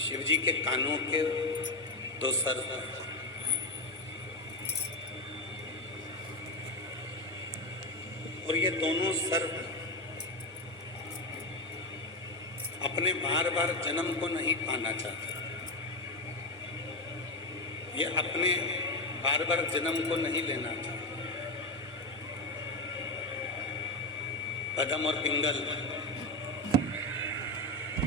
शिव जी के कानों के दो सर और ये दोनों सर अपने बार बार जन्म को नहीं पाना चाहते। ये अपने बार बार जन्म को नहीं लेना चाहते। पद्म और पिंगल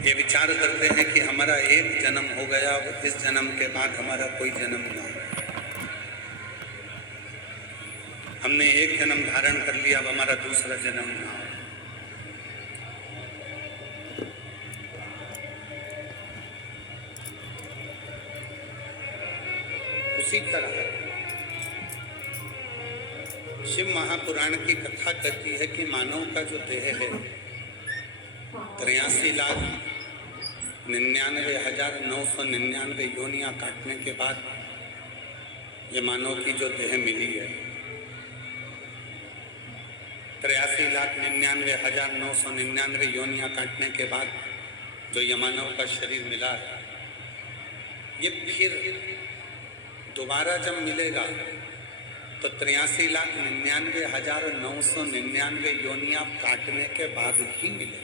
ये विचार करते हैं कि हमारा एक जन्म हो गया, अब इस जन्म के बाद हमारा कोई जन्म ना हो। हमने एक जन्म धारण कर लिया, अब हमारा दूसरा जन्म ना हो। उसी तरह शिव महापुराण की कथा कहती है कि मानव का जो देह है 83,99,999 योनियां काटने के बाद ये मानव की जो देह मिली है 83,99,999 योनियां काटने के बाद जो ये मानव का शरीर मिला है, ये फिर दोबारा जब मिलेगा तो 83,99,999 योनियां काटने के बाद ही मिलेगा।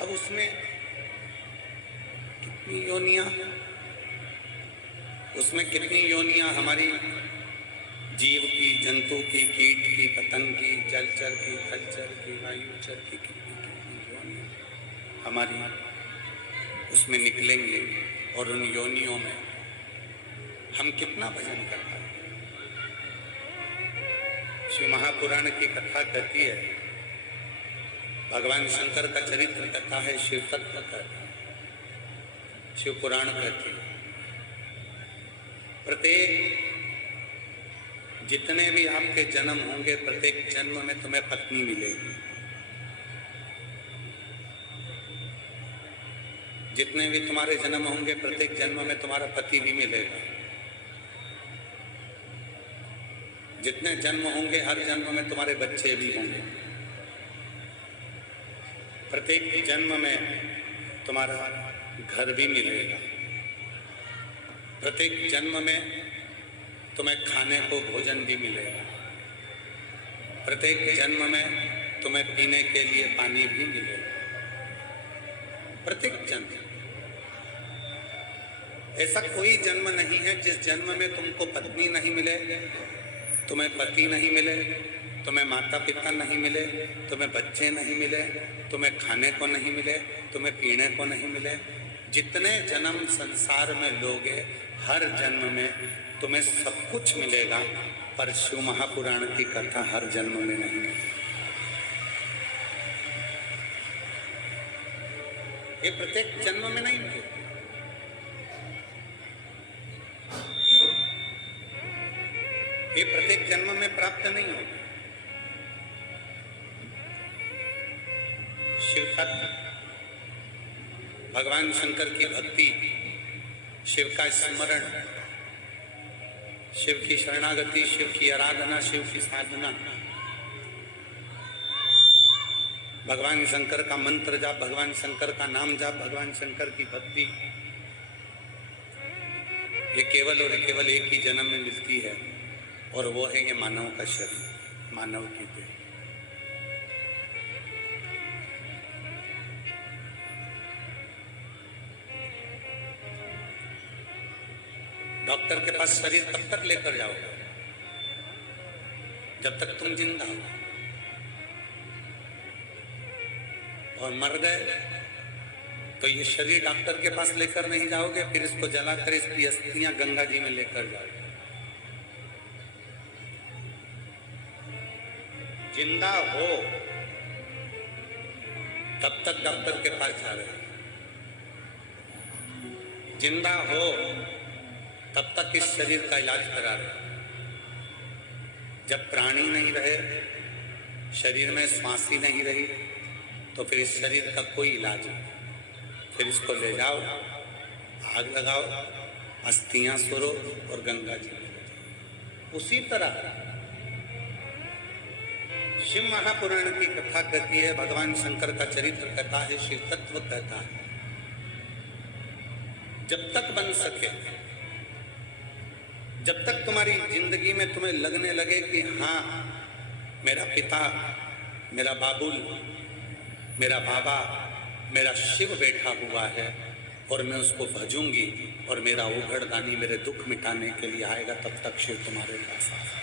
अब उसमें कितनी योनियां हमारी जीव की, जंतु की, कीट की, पतंग की, जलचर की, थलचर की, वायुचर की, कितनी योनियां हमारी उसमें निकलेंगे और उन योनियों में हम कितना भजन कर पाएंगे। शिव महापुराण की कथा कहती है, भगवान शंकर का चरित्र कहता है, शिव तत्व कहता है, शिव पुराण कहती है। प्रत्येक जितने भी आपके जन्म होंगे, प्रत्येक जन्म में तुम्हें पत्नी मिलेगी। जितने भी तुम्हारे जन्म होंगे, प्रत्येक जन्म में तुम्हारा पति भी मिलेगा। जितने जन्म होंगे, हर जन्म में तुम्हारे बच्चे भी होंगे। प्रत्येक जन्म में तुम्हारा घर भी मिलेगा। प्रत्येक जन्म में तुम्हें खाने को भोजन भी मिलेगा। प्रत्येक जन्म में तुम्हें पीने के लिए पानी भी मिलेगा। प्रत्येक जन्म। ऐसा कोई जन्म नहीं है जिस जन्म में तुमको पत्नी नहीं मिले, तुम्हें पति नहीं मिले, तुम्हें माता पिता नहीं मिले, तुम्हें बच्चे नहीं मिले, तुम्हें खाने को नहीं मिले, तुम्हें पीने को नहीं मिले। जितने जन्म संसार में लोगे, हर जन्म में तुम्हें सब कुछ मिलेगा, पर शिव महापुराण की कथा हर जन्म में नहीं मिलेगी। ये प्रत्येक जन्म में नहीं मिलेगी। ये प्रत्येक जन्म में प्राप्त नहीं होगी। शिव तत्व, भगवान शंकर की भक्ति, शिव का स्मरण, शिव की शरणागति, शिव की आराधना, शिव की साधना, भगवान शंकर का मंत्र जाप, भगवान शंकर का नाम जाप, भगवान शंकर की भक्ति, ये केवल और केवल एक ही जन्म में मिलती है, और वो है ये मानव का शरीर, मानव की देह। डॉक्टर के पास शरीर तब तक लेकर जाओगे जब तक तुम जिंदा हो, और मर गए तो ये शरीर डॉक्टर के पास लेकर नहीं जाओगे, फिर इसको जलाकर इसकी अस्थियां गंगा जी में लेकर जाओगे। जिंदा हो तब तक डॉक्टर के पास जा रहे हो, जिंदा हो तब तक इस शरीर का इलाज करा रहे हो। जब प्राणी नहीं रहे, शरीर में श्वास ही नहीं रही, तो फिर इस शरीर का कोई इलाज नहीं। फिर इसको ले जाओ, आग लगाओ, अस्थियां सोरो और गंगा जी में। उसी तरह शिव महापुराण की कथा कहती है, भगवान शंकर का चरित्र कहता है, शिव तत्व कहता है। जब तक बन सके, जब तक तुम्हारी जिंदगी में तुम्हें लगने लगे कि हाँ मेरा पिता, मेरा बाबुल, मेरा बाबा, मेरा शिव बैठा हुआ है और मैं उसको भजूंगी और मेरा उघड़दानी मेरे दुख मिटाने के लिए आएगा, तब तक शिव तुम्हारे पास आएगा।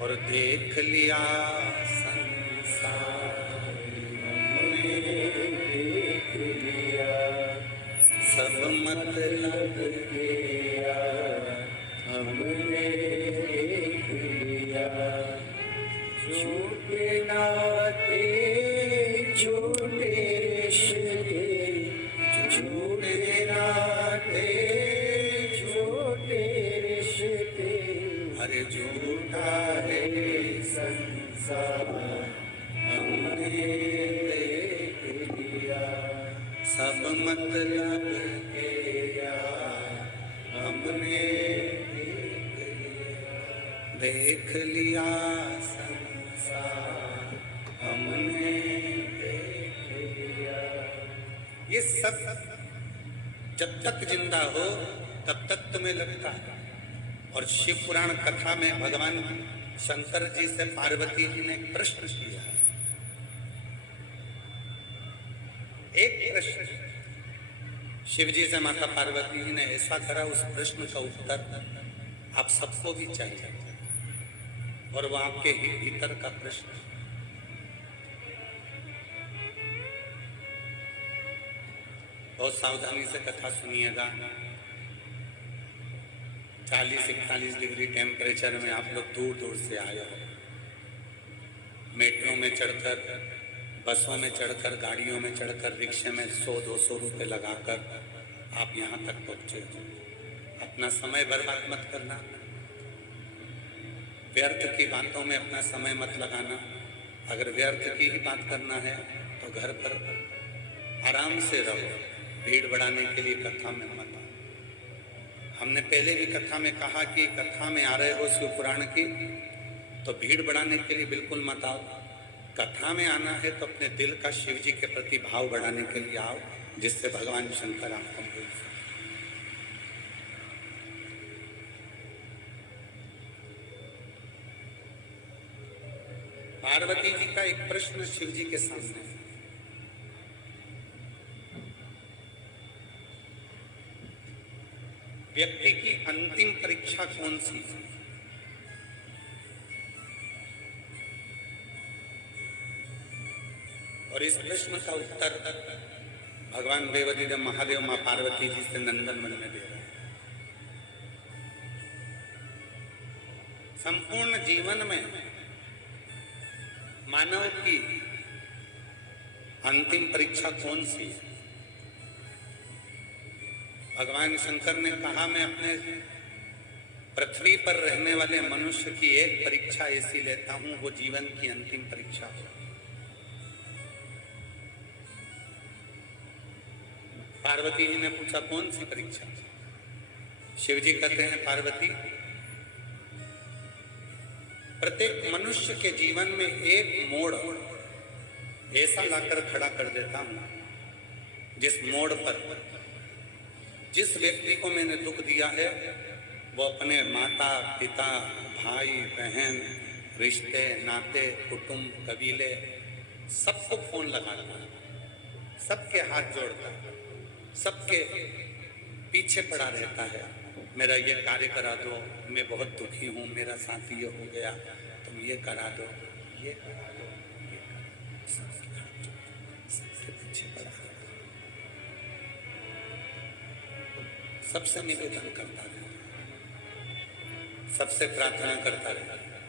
और देख लिया संसार हमने, देख लिया सब मतलब किया हमने, देख लिया झूठे नाते झूठे रिश्ते, झूठे नाते झूठे रिश्ते, अरे झूठा है संसार हमने देख लिया सब मतलब किया हमने, देख लिया संसार हमने देख लिया। ये सब जब तक जिंदा हो तब तक तुम्हें लगता है। और शिव पुराण कथा में भगवान शंकर जी से पार्वती जी ने एक प्रश्न किया। एक प्रश्न शिव जी से माता पार्वती जी ने ऐसा करा, उस प्रश्न का उत्तर आप सबको भी चाहिए और वो आपके ही भीतर का प्रश्न। बहुत सावधानी से कथा सुनिएगा। 40-41 डिग्री टेम्परेचर में आप लोग दूर दूर से आए हो, मेट्रो में चढ़कर, बसों में चढ़कर, गाड़ियों में चढ़कर, रिक्शे में 100-200 रुपए लगाकर आप यहाँ तक पहुँचे हो। अपना समय बर्बाद मत करना, व्यर्थ की बातों में अपना समय मत लगाना। अगर व्यर्थ की ही बात करना है तो घर पर आराम से रहो, भीड़ बढ़ाने के लिए कथा में मत आओ। हमने पहले भी कथा में कहा कि कथा में आ रहे हो शिव पुराण की तो भीड़ बढ़ाने के लिए बिल्कुल मत आओ। कथा में आना है तो अपने दिल का शिव जी के प्रति भाव बढ़ाने के लिए आओ, जिससे भगवान शंकर आपको मिल सके। पार्वती जी का एक प्रश्न शिव जी के सामने, व्यक्ति की अंतिम परीक्षा कौन सी है? और इस प्रश्न का उत्तर भगवान देवाधिदेव महादेव मां पार्वती जी से नंदन वन में दे रहे हैं। संपूर्ण जीवन में मानव की अंतिम परीक्षा कौन सी है? भगवान शंकर ने कहा, मैं अपने पृथ्वी पर रहने वाले मनुष्य की एक परीक्षा ऐसी लेता हूं, वो जीवन की अंतिम परीक्षा हो। पार्वती जी ने पूछा, कौन सी परीक्षा? शिव जी कहते हैं, पार्वती, प्रत्येक मनुष्य के जीवन में एक मोड़ ऐसा लाकर खड़ा कर देता हूं, जिस मोड़ पर जिस व्यक्ति को मैंने दुख दिया है वो अपने माता पिता, भाई बहन, रिश्ते नाते, कुटुंब, कबीले सबको फोन लगाता है, सबके हाथ जोड़ता है, सबके पीछे पड़ा रहता है, मेरा ये कार्य करा दो, मैं बहुत दुखी हूँ, मेरा साथ ये हो गया, तुम ये करा दो, ये करा दो, ये करा दो, सबके पीछे पड़ा, सबसे निवेदन करता रहता है, सबसे प्रार्थना करता रहता है।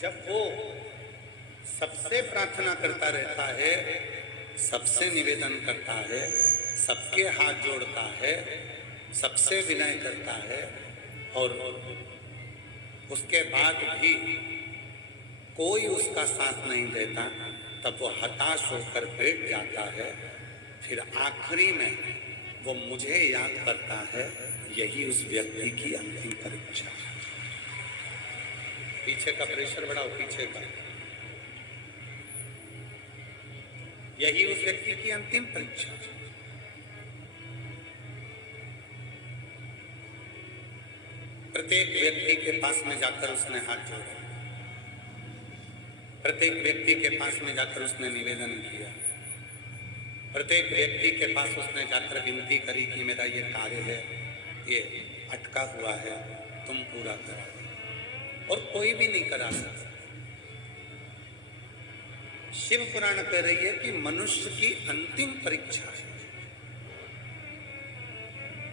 जब वो सबसे प्रार्थना करता रहता है, सबसे निवेदन करता है, सबके हाथ जोड़ता है, सबसे विनय करता है और उसके बाद भी कोई उसका साथ नहीं देता, तब वो हताश होकर बैठ जाता है। फिर आखिरी में वो मुझे याद करता है, यही उस व्यक्ति की अंतिम परीक्षा है। पीछे का प्रेशर बढ़ाओ, पीछे का। यही उस व्यक्ति की अंतिम परीक्षा है। प्रत्येक व्यक्ति के पास में जाकर उसने हाथ जोड़ा, प्रत्येक व्यक्ति के पास में जाकर उसने निवेदन किया, प्रत्येक व्यक्ति के पास उसने जाकर विनती करी कि मेरा ये कार्य है, ये अटका हुआ है, तुम पूरा करो। और कोई भी नहीं करा सकता। शिव पुराण कह रही है कि मनुष्य की अंतिम परीक्षा है,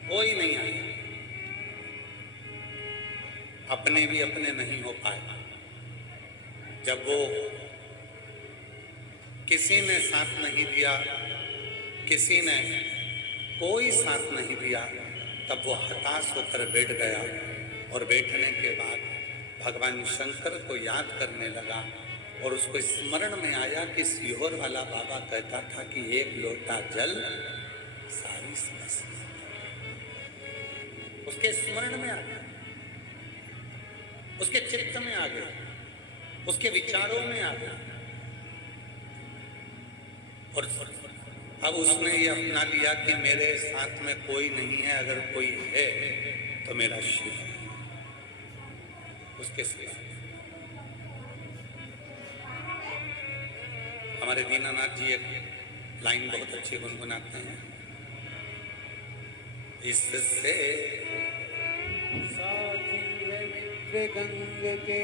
कोई नहीं आया। अपने भी अपने नहीं हो पाए। जब वो किसी ने साथ नहीं दिया, किसी ने कोई साथ नहीं दिया, तब वो हताश होकर बैठ गया। और बैठने के बाद भगवान शंकर को याद करने लगा और उसको स्मरण में आया कि सीहोर वाला बाबा कहता था कि एक लोटा जल सारी समस्या। उसके स्मरण में आ गया, उसके चित्त में आ गया, उसके विचारों में आ गया। और अब उसने ये अपना लिया कि मेरे साथ में कोई नहीं है, अगर कोई है तो मेरा शिव है। उसके सिवा हमारे दीनानाथ जी एक लाइन बहुत अच्छी गुनगुनाते हैं, इससे साथी है मित्र गंग के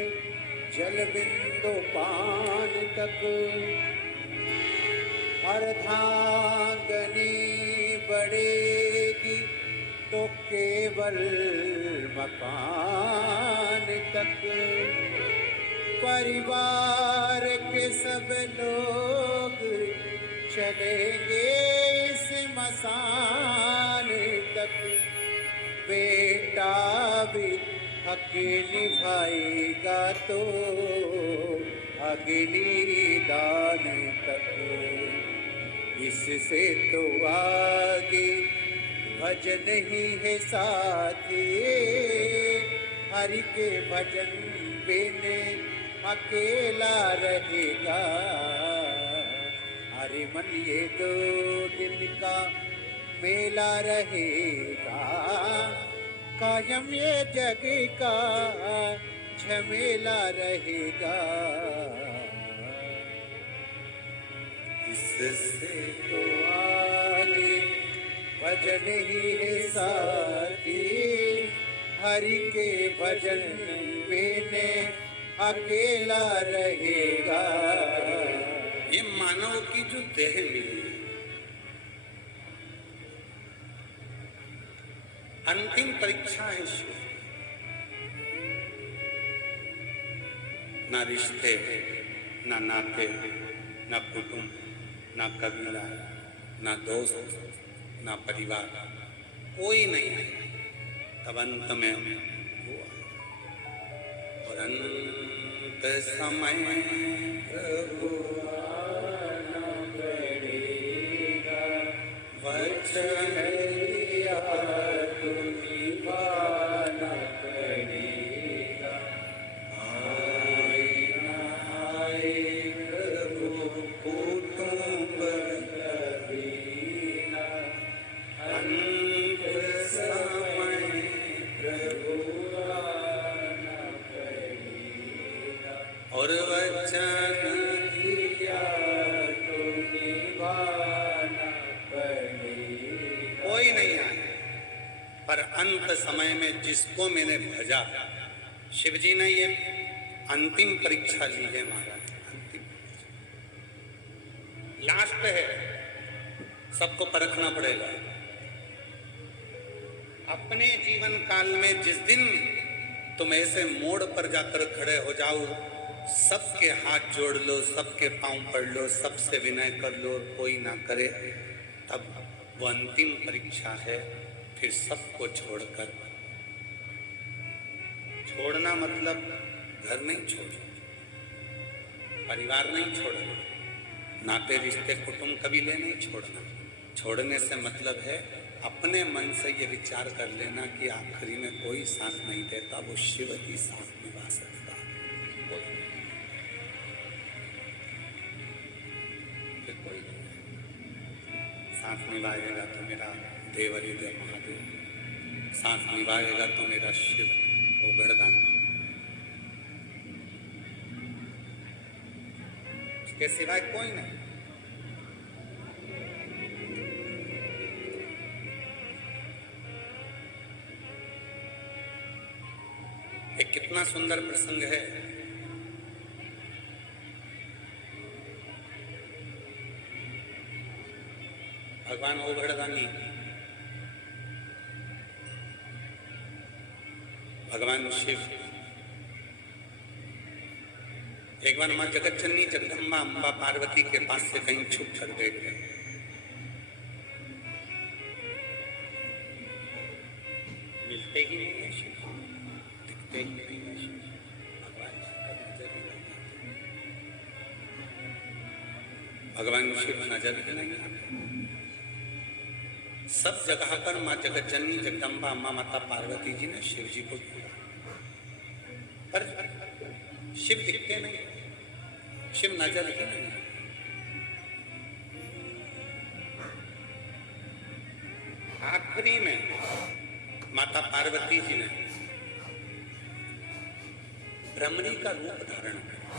जल बिंदु पान तक, अर्धांगनी बढ़ेगी तो केवल मकान तक। परिवार के सब लोग चलेंगे इस मसान तक, बेटा भी हक निभाएगा तो अगली दान तक। इससे तो आगे भजन ही है साथी, हरि के भजन बिने अकेला रहेगा। हरि मन ये 2 दिन का मेला रहेगा, कायम ये जग का झमेला रहेगा। इससे तो आगे भजन ही है साथी, हरि के भजन बिने अकेला रहेगा। ये मानव की जो देह मिली, अंतिम परीक्षा है शिव। ना रिश्ते, ना नाते, ना कुटुंब, ना कबीला, ना दोस्त, ना परिवार, कोई नहीं है। तब अंत में हुआ और अंत समय प्रभु आना पड़ेगा, वचन दिया तो निभाना पड़ेगा। आए ना आए प्रभु कुटुंब कबीला, अंत समय प्रभु आना पड़ेगा। और वचन दिया तो निभाना पड़ेगा। कोई नहीं आया, पर अंत समय में जिसको मैंने भजा, शिव जी ने ये अंतिम परीक्षा ली है महाराज। अंतिम लास्ट है, सबको परखना पड़ेगा। अपने जीवन काल में जिस दिन तुम ऐसे मोड़ पर जाकर खड़े हो जाओ, सबके हाथ जोड़ लो, सबके पांव पड़ लो, सबसे विनय कर लो और कोई ना करे, तब वो अंतिम परीक्षा है। फिर सबको छोड़कर, छोड़ना मतलब घर नहीं छोड़ना, परिवार नहीं छोड़ना, नाते रिश्ते कुटुंब कबीले नहीं छोड़ना। छोड़ने से मतलब है अपने मन से ये विचार कर लेना कि आखिरी में कोई साथ नहीं देता, वो शिव ही साथ निभा सकता है। कोई साथ निभाएगा तो मेरा देवरिदेव महादेव, साथ निभाएगा तो मेरा शिव ओगड़दानी, उसके सिवाय कोई नहीं। एक कितना सुंदर प्रसंग है। भगवान ओगड़दानी, भगवान शिव एक बार मां जगत जननी जगदम्बा अम्बा पार्वती के पास से कहीं छुप कर बैठ गए। मिलते ही नहीं है शिव, दिखते ही नहीं है शिव, भगवान शिव नजर ही नहीं आते। सब जगह पर मां जगत जननी जगदम्बा अम्मा माता पार्वती जी ने शिव जी को ढूंढा, पर शिव दिखते नहीं, शिव नजर ही नहीं। आखिरी में माता पार्वती जी ने भ्रमरी का रूप धारण किया,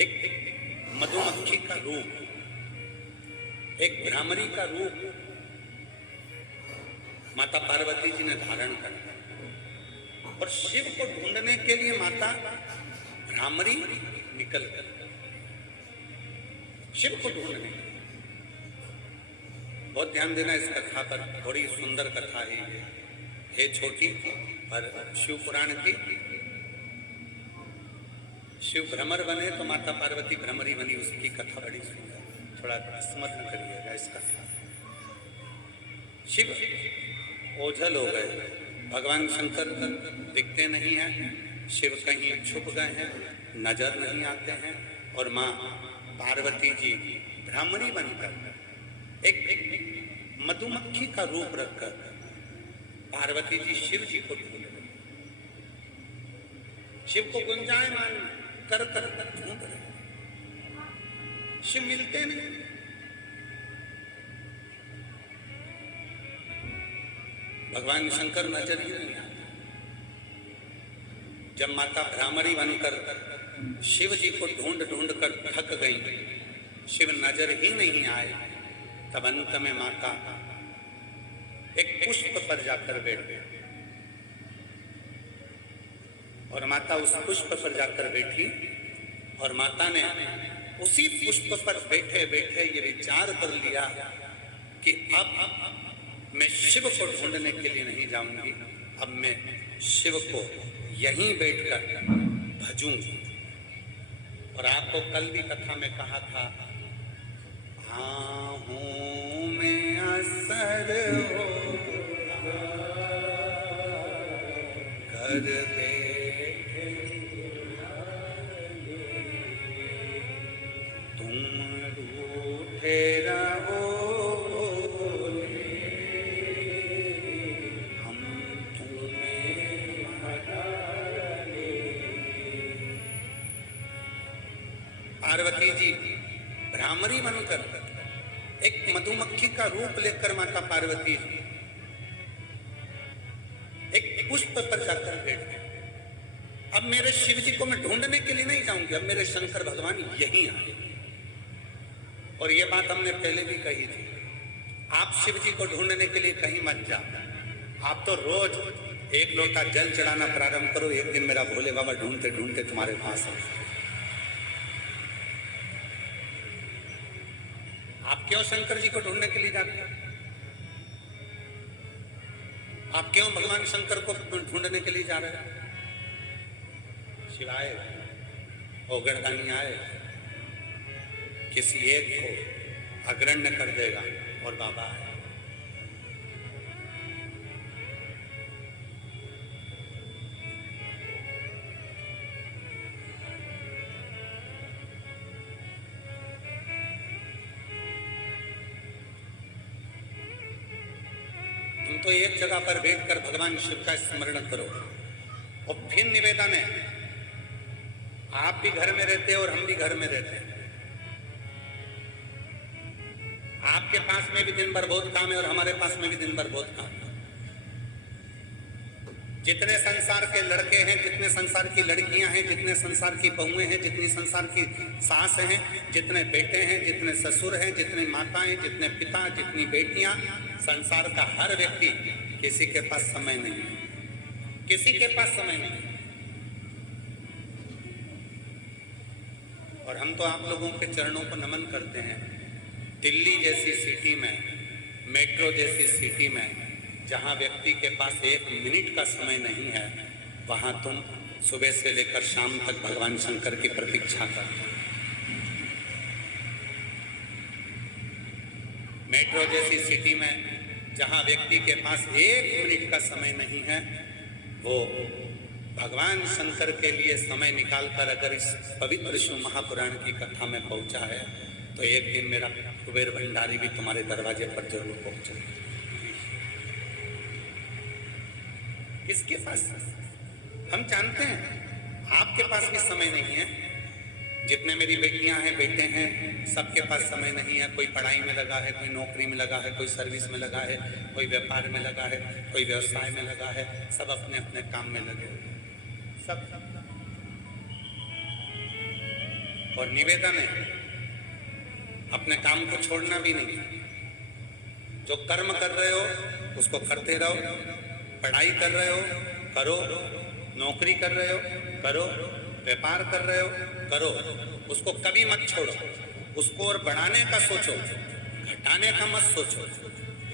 एक मधुमक्खी का रूप, एक भ्रामरी का रूप माता पार्वती जी ने धारण कर, और शिव को ढूंढने के लिए माता भ्रामरी निकल गई शिव को ढूंढने। बहुत ध्यान देना इस कथा पर, बड़ी सुंदर कथा है छोटी पर शिव पुराण की। शिव भ्रमर बने तो माता पार्वती भ्रमरी बनी, उसकी कथा बड़ी सुंदर, थोड़ा स्मरण करिएगा इस कथा। शिव ओझल हो गए, भगवान शंकर दिखते नहीं हैं, शिव कहीं छुप गए हैं, नजर नहीं आते हैं, और माँ पार्वती जी भ्रामरी बनकर एक मधुमक्खी का रूप रखकर पार्वती जी शिव जी को ढूंढ रहे, शिव को गुंजायमान कर कर ढूंढ रहे, शिव मिलते नहीं। भगवान शंकर नजर ही नहीं आते। जब माता भ्रामरी बनकर शिव जी को ढूंढ ढूंढ कर थक गई, शिव नजर ही नहीं आए, तब अंत में माता एक पुष्प पर जाकर बैठ गई, और माता उस पुष्प पर जाकर बैठी, और माता ने उसी पुष्प पर बैठे बैठे ये विचार कर लिया कि अब मैं शिव को ढूंढने के लिए नहीं जाऊंगी, अब मैं शिव को यहीं बैठकर भजूंगी। और आपको कल भी कथा में कहा था, आहूं में असर हो घर बैठे तुम रूठे रहो, पार्वती जी भ्रामरी बनकर एक मधुमक्खी का रूप लेकर माता पार्वती जी एक पुष्प पर जाकर बैठ गए। अब मेरे शिव जी को मैं ढूंढने के लिए नहीं जाऊंगी, अब मेरे शंकर भगवान यहीं आए। और ये बात हमने पहले भी कही थी, आप शिव जी को ढूंढने के लिए कहीं मत जाओ, आप तो रोज एक लोटा जल चढ़ाना प्रारंभ करो, एक दिन मेरा भोले बाबा ढूंढते ढूंढते तुम्हारे पास आए। आप क्यों शंकर जी को ढूंढने के लिए जाते हैं? आप क्यों भगवान शंकर को ढूंढने के लिए जा रहे हैं? शिवाय ओगड़दानी आए, किसी एक को अग्रण्य कर देगा और बाबा आए। तो एक जगह पर बैठकर भगवान शिव का स्मरण करो। और फिर निवेदन है, आप भी घर में रहते हैं और हम भी घर में रहते हैं, आपके पास में भी दिन भर बहुत काम है और हमारे पास में भी दिन भर बहुत काम है। जितने संसार के लड़के हैं, जितने संसार की लड़कियां हैं, जितने संसार की बहुएं हैं, जितनी संसार की सास हैं, जितने बेटे हैं, जितने ससुर हैं, जितने माताएं, जितने पिता, जितनी बेटियां, संसार का हर व्यक्ति, किसी के पास समय नहीं है, किसी के पास समय नहीं है। और हम तो आप लोगों के चरणों को नमन करते हैं। दिल्ली जैसी सिटी में, मेट्रो जैसी सिटी में, जहां व्यक्ति के पास 1 मिनट का समय नहीं है, वहां तुम सुबह से लेकर शाम तक भगवान शंकर की प्रतीक्षा करते हो। मेट्रो जैसी सिटी में जहां व्यक्ति के पास 1 मिनट का समय नहीं है, वो भगवान शंकर के लिए समय निकालकर अगर इस पवित्र शिव महापुराण की कथा में पहुंचा है, तो एक दिन मेरा कुबेर भंडारी भी तुम्हारे दरवाजे पर जरूर पहुंचे। किसके पास? हम जानते हैं आपके पास भी समय नहीं है। जितने मेरी बेटियां हैं, बेटे हैं, सबके पास समय नहीं है। कोई पढ़ाई में लगा है, कोई नौकरी में लगा है, कोई सर्विस में लगा है, कोई व्यापार में लगा है, कोई व्यवसाय में लगा है, सब अपने अपने काम में लगे सब। और निवेदन है, अपने काम को छोड़ना भी नहीं। जो कर्म कर रहे हो उसको करते रहो, पढ़ाई कर रहे हो करो, नौकरी कर रहे हो करो, व्यापार कर रहे हो करो, उसको कभी मत छोड़ो। उसको और बढ़ाने का सोचो, घटाने का मत सोचो।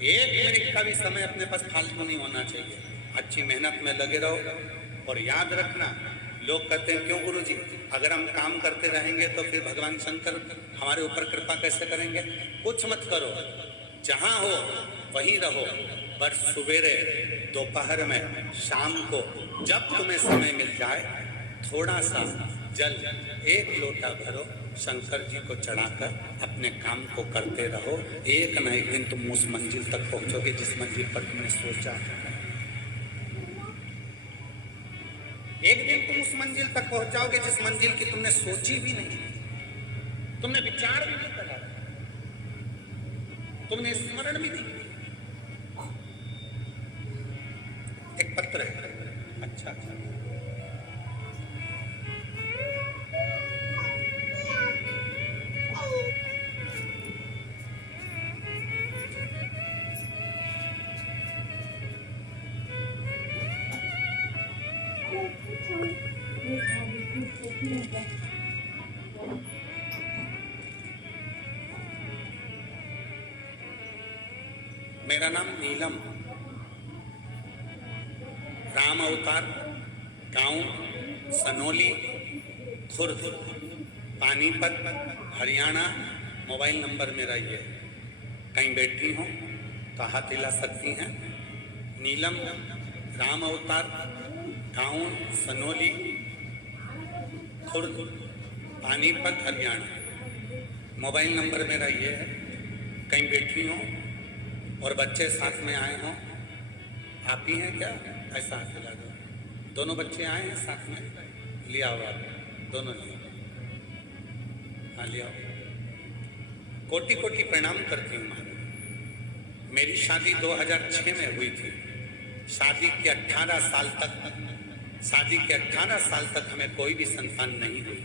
1 मिनट का भी समय अपने पास फालतू नहीं होना चाहिए। अच्छी मेहनत में लगे रहो। और याद रखना, लोग कहते हैं क्यों गुरुजी, अगर हम काम करते रहेंगे तो फिर भगवान शंकर हमारे ऊपर कृपा कैसे करेंगे? कुछ मत करो, जहां हो वहीं रहो। पर सुबेरे, दोपहर में, शाम को, जब तुम्हें समय मिल जाए, थोड़ा सा जल 1 लोटा भरो, शंकर जी को चढ़ाकर अपने काम को करते रहो। एक न एक दिन तुम उस मंजिल तक पहुंचोगे जिस मंजिल पर तुमने सोचा। एक दिन तुम उस मंजिल तक पहुंच जाओगे जिस मंजिल की तुमने सोची भी नहीं, तुमने विचार भी नहीं करा, तुमने स्मरण भी नहीं। एक पत्र है, अच्छा अच्छा, मेरा नाम नीलम, राम अवतार, गांव सनोली, खुर्द, पानीपत, हरियाणा। मोबाइल नंबर मेरा ये है। कहीं बैठी हो तो हाथ हिला सकती हैं। नीलम, राम अवतार, गांव सनोली, खुर्द, पानीपत, हरियाणा। मोबाइल नंबर मेरा ये है। कहीं बैठी हो और बच्चे साथ में आए हों, आप ही हैं क्या? ऐसा हाथ हिला दो। दोनों बच्चे आए हैं साथ में, लिया हो आप दोनों लिया, हाँ लिया हो। कोटि कोटि प्रणाम करती हूँ महाराज। मेरी शादी 2006 में हुई थी। शादी के 18 साल तक हमें कोई भी संतान नहीं हुई।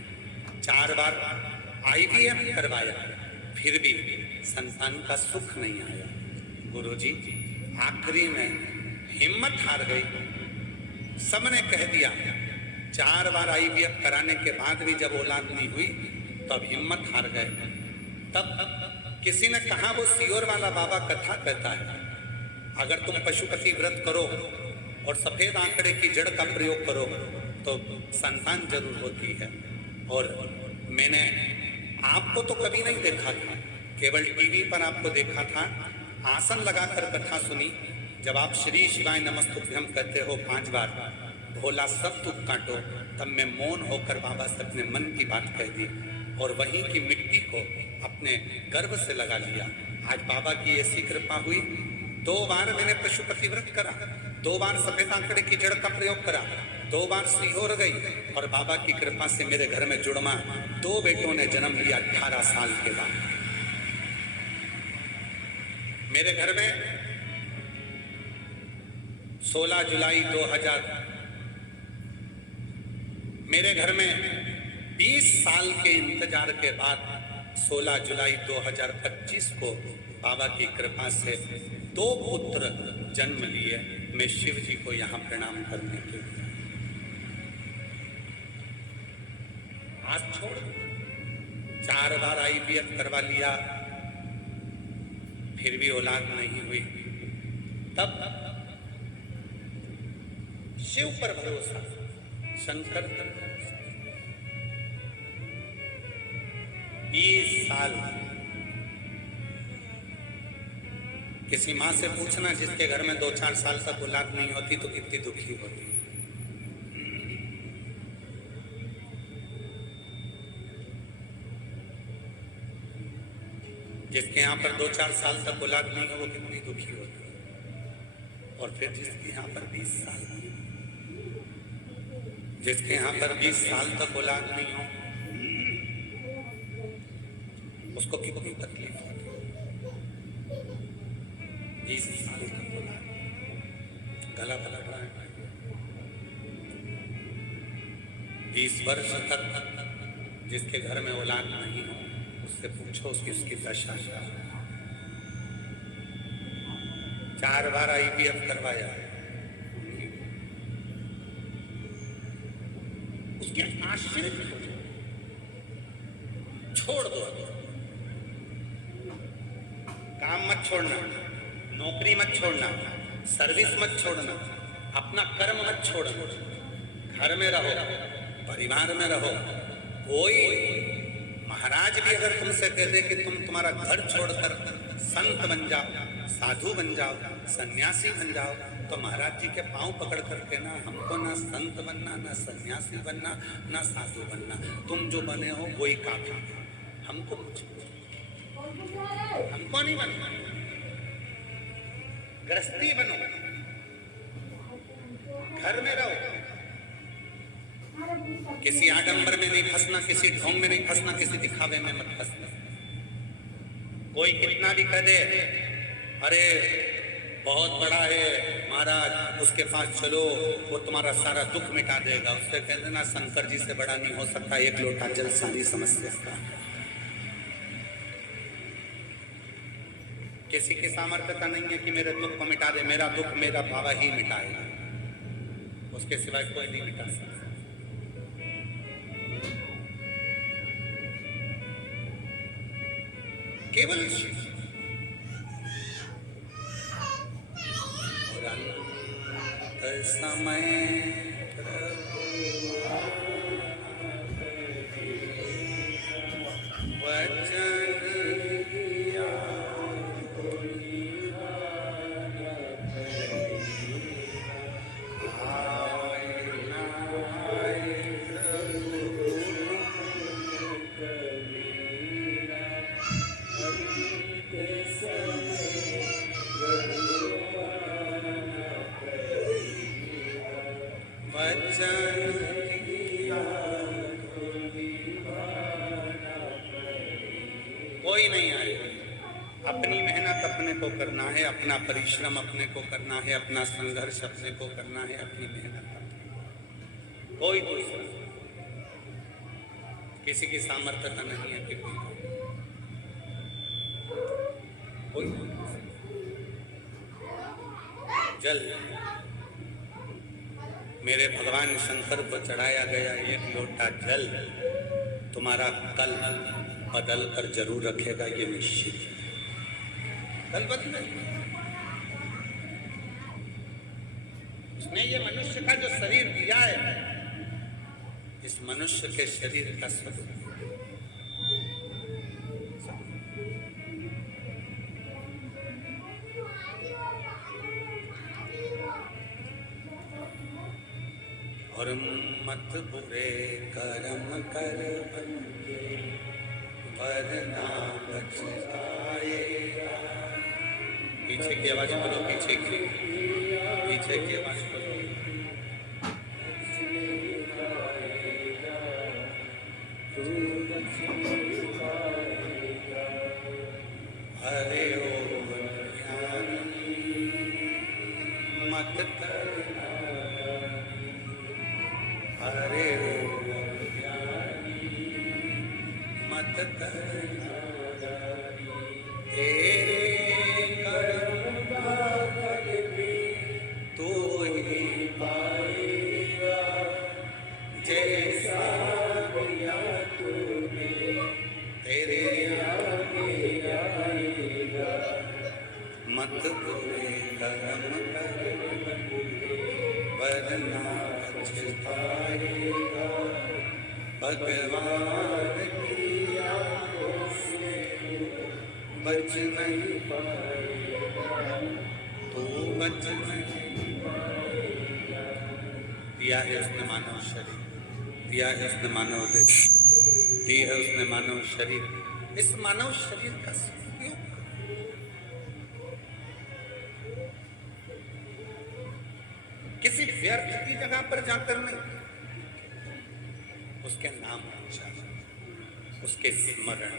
4 बार IVF करवाया, फिर भी संतान का सुख नहीं आया। गुरुजी, आखिरी में हिम्मत हार गई। सबने कह दिया, 4 बार IVF कराने के बाद भी जब औलाद नहीं हुई तब हिम्मत हार गए। तब किसी ने कहा, वो सियोर वाला बाबा कथा कहता है, अगर तुम पशुपति व्रत करो और सफेद आंकड़े की जड़ का प्रयोग करो तो संतान जरूर होती है। और मैंने आपको तो कभी नहीं देखा था, केवल टीवी पर आपको देखा था। आसन लगाकर कथा सुनी। जब आप श्री शिवाय नमस्तुभ्यम कहते हो 5 बार, भोला सब दुख काटो, तब मैं मौन होकर बाबा से अपने मन की बात कह दी और वहीं की मिट्टी को अपने गर्भ से लगा लिया। आज बाबा की ऐसी कृपा हुई, 2 बार मैंने पशुपति व्रत करा, 2 बार सफेद आंकड़े की जड़ का प्रयोग करा, 2 बार सीहोर गई और बाबा की कृपा से मेरे घर में जुड़वा 2 बेटों ने जन्म लिया 18 साल के बाद। मेरे घर में 16 जुलाई 2000, मेरे घर में 20 साल के इंतजार के बाद 16 जुलाई 2025 को बाबा की कृपा से 2 पुत्र जन्म लिए। मैं शिव जी को यहाँ प्रणाम करने के लिए आज छोड़ 4 बार IVF करवा लिया, फिर भी औलाद नहीं हुई। तब शिव पर भरोसा, शंकर पर 20 साल। किसी माँ से पूछना जिसके घर में 2-4 साल तक औलाद नहीं होती तो कितनी दुखी होती। जिसके यहाँ पर 2-4 साल तक औलाद नहीं हो वो कितनी दुखी होती। और फिर जिसके यहाँ पर 20 साल, जिसके यहाँ पर 20 साल तक औलाद नहीं हो उसको कितनी तकलीफ होती। 20 साल तक औलाद, गला पलट रहा है। 20 वर्ष तक जिसके घर में औलाद नहीं हो उससे पूछो उसकी दशा। 4 बार IVF करवाया, उसके आश्रित हो जाओ, छोड़ दो। काम मत छोड़ना, नौकरी मत छोड़ना, सर्विस मत छोड़ना, अपना कर्म मत छोड़ना, घर में रहो, परिवार में रहो। कोई महाराज भी अगर तुमसे कह दे कि तुम्हारा घर छोड़कर संत बन जाओ, साधु बन जाओ, सन्यासी बन जाओ, तो महाराज जी के पांव पकड़ कर कहना हमको ना संत बनना, ना सन्यासी बनना, ना साधु बनना, तुम जो बने हो वही काफी। हमको हमको नहीं बनना, गृहस्थी बनो, घर में रहो, किसी आडंबर में नहीं फंसना, किसी ढोंग में नहीं फंसना, किसी दिखावे में मत फंसना। कोई कितना भी कह दे अरे बहुत बड़ा है महाराज उसके पास चलो वो तुम्हारा सारा दुख मिटा देगा, उससे कह देना शंकर जी से बड़ा नहीं हो सकता 1 लोटा जल सारी समस्या का। किसी की सामर्थ्यता नहीं है कि मेरे दुख को मिटा दे, मेरा दुख मेरा बाबा ही मिटाएगा, उसके सिवाय कोई नहीं मिटा सकता। केवल समय वचन कोई नहीं आएगा। अपनी मेहनत अपने को करना है, अपना परिश्रम अपने को करना है, अपना संघर्ष अपने को करना है, अपनी मेहनत अपने। कोई दूसरा किसी की सामर्थ्यता नहीं है कि कोई जल मेरे भगवान शंकर को चढ़ाया गया 1 लोटा जल तुम्हारा कल बदल कर जरूर रखेगा, ये निश्चित है। कल बदले उसने ये मनुष्य का जो शरीर दिया है, इस मनुष्य के शरीर का स्वरूप और मत बुरे कर्म कर वरना पछताएगा, पीछे की आवाज बोलो, पीछे की आवाज बोलो। हरे ओम मत करना, हरे ओम मत करना, तेरे कर्म का फल भी तू ही पाएगा, जैसा किया तूने तेरे आगे आएगा। मत बुरे कर्म कर वरना पछताएगा, भगवान की आंखों से बच नहीं पाएगा, तू बच नहीं पाएगा। दिया है उसने मानव शरीर, दिया है उसने मानव देह, दी है उसने मानव शरीर। इस मानव शरीर का उपयोग किसी व्यर्थ की जगह पर जाकर नहीं, उसके नाम उच्चारण, उसके स्मरण,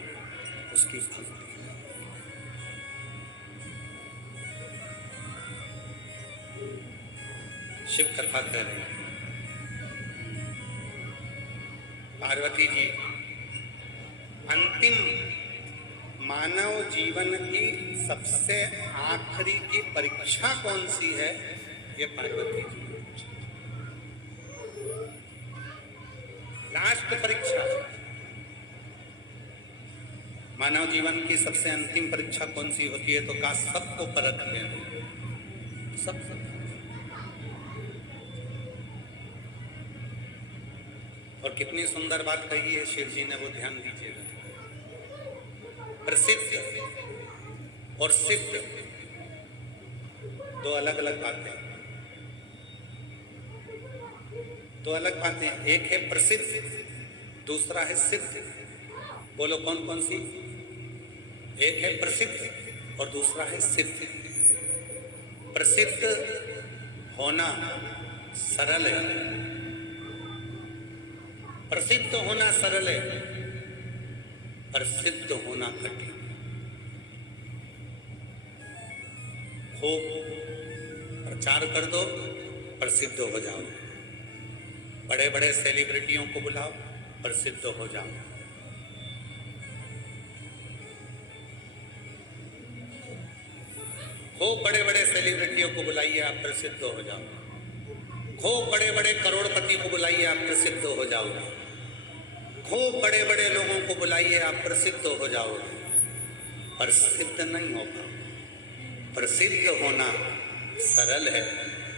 उसकी भक्ति। शिव कथा कह रहे हैं, पार्वती जी अंतिम मानव जीवन की सबसे आखिरी की परीक्षा कौन सी है, ये पार्वती जी लास्ट परीक्षा। मानव जीवन की सबसे अंतिम परीक्षा कौन सी होती है, तो का सबको परख लेना, सब। और कितनी सुंदर बात कही है शिव जी ने, वो ध्यान दीजिएगा। प्रसिद्ध और सिद्ध दो अलग अलग बातें, दो अलग बातें। एक है प्रसिद्ध, दूसरा है सिद्ध। बोलो कौन कौन सी? एक है प्रसिद्ध और दूसरा है सिद्ध। प्रसिद्ध होना सरल है, प्रसिद्ध होना सरल है, प्रसिद्ध होना कठिन। खूब प्रचार कर दो, प्रसिद्ध हो जाओ। बड़े बड़े सेलिब्रिटियों को बुलाओ, प्रसिद्ध हो जाओ। खूब बड़े बड़े सेलिब्रिटियों को बुलाइए, आप प्रसिद्ध हो जाओ। खूब बड़े बड़े करोड़पति को बुलाइए, आप प्रसिद्ध हो जाओगे। खूब बड़े बड़े लोगों को बुलाइए, आप प्रसिद्ध हो जाओगे, प्रसिद्ध नहीं हो पाओगे। प्रसिद्ध होना सरल है,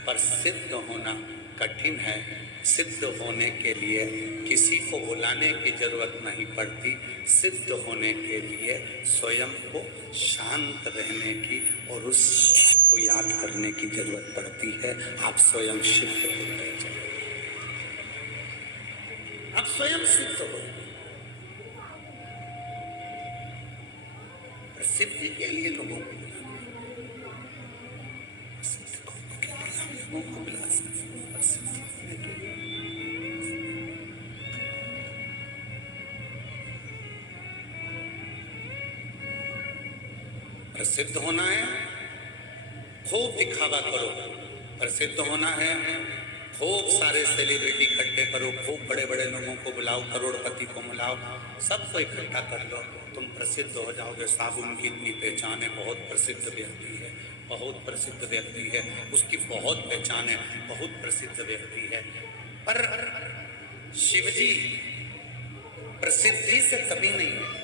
प्रसिद्ध होना कठिन है। सिद्ध होने के लिए किसी को बुलाने की जरूरत नहीं पड़ती, सिद्ध होने के लिए स्वयं को शांत रहने की और उसको याद करने की जरूरत पड़ती है। आप स्वयं सिद्ध होते जाए, आप स्वयं सिद्ध हो। प्रसिद्धि के लिए लोगों को बुला सकते, प्रसिद्ध होना है, खूब दिखावा करो। प्रसिद्ध होना है, खूब सारे सेलिब्रिटी इकट्ठे करो, खूब बड़े बड़े लोगों को बुलाओ, करोड़पति को बुलाओ, सबको इकट्ठा कर लो, तुम प्रसिद्ध हो जाओगे। साबुन की इतनी पहचान है, बहुत प्रसिद्ध व्यक्ति है, बहुत प्रसिद्ध व्यक्ति है, उसकी बहुत पहचान है, बहुत प्रसिद्ध व्यक्ति है। पर शिवजी प्रसिद्धि से कभी नहीं।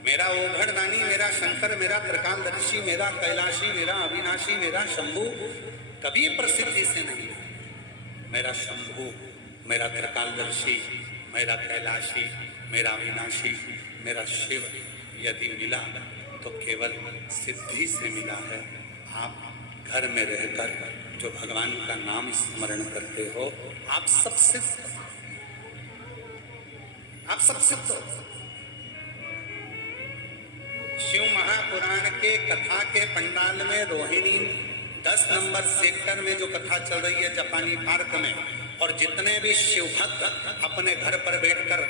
मेरा ओघड़दानी, मेरा शंकर, मेरा त्रिकालदर्शी, मेरा कैलाशी, मेरा अविनाशी, मेरा शंभू कभी प्रसिद्धि से नहीं। मेरा शंभू, मेरा त्रिकालदर्शी, मेरा कैलाशी, मेरा अविनाशी, मेरा शिव यदि मिला तो केवल सिद्धि से मिला है। आप घर में रहकर जो भगवान का नाम स्मरण करते हो, आप सब सिद्ध, आप सब सिद्ध हो। शिव महापुराण के कथा के पंडाल में रोहिणी 10 नंबर सेक्टर में जो कथा चल रही है जापानी पार्क में, और जितने भी शिव भक्त अपने घर पर बैठकर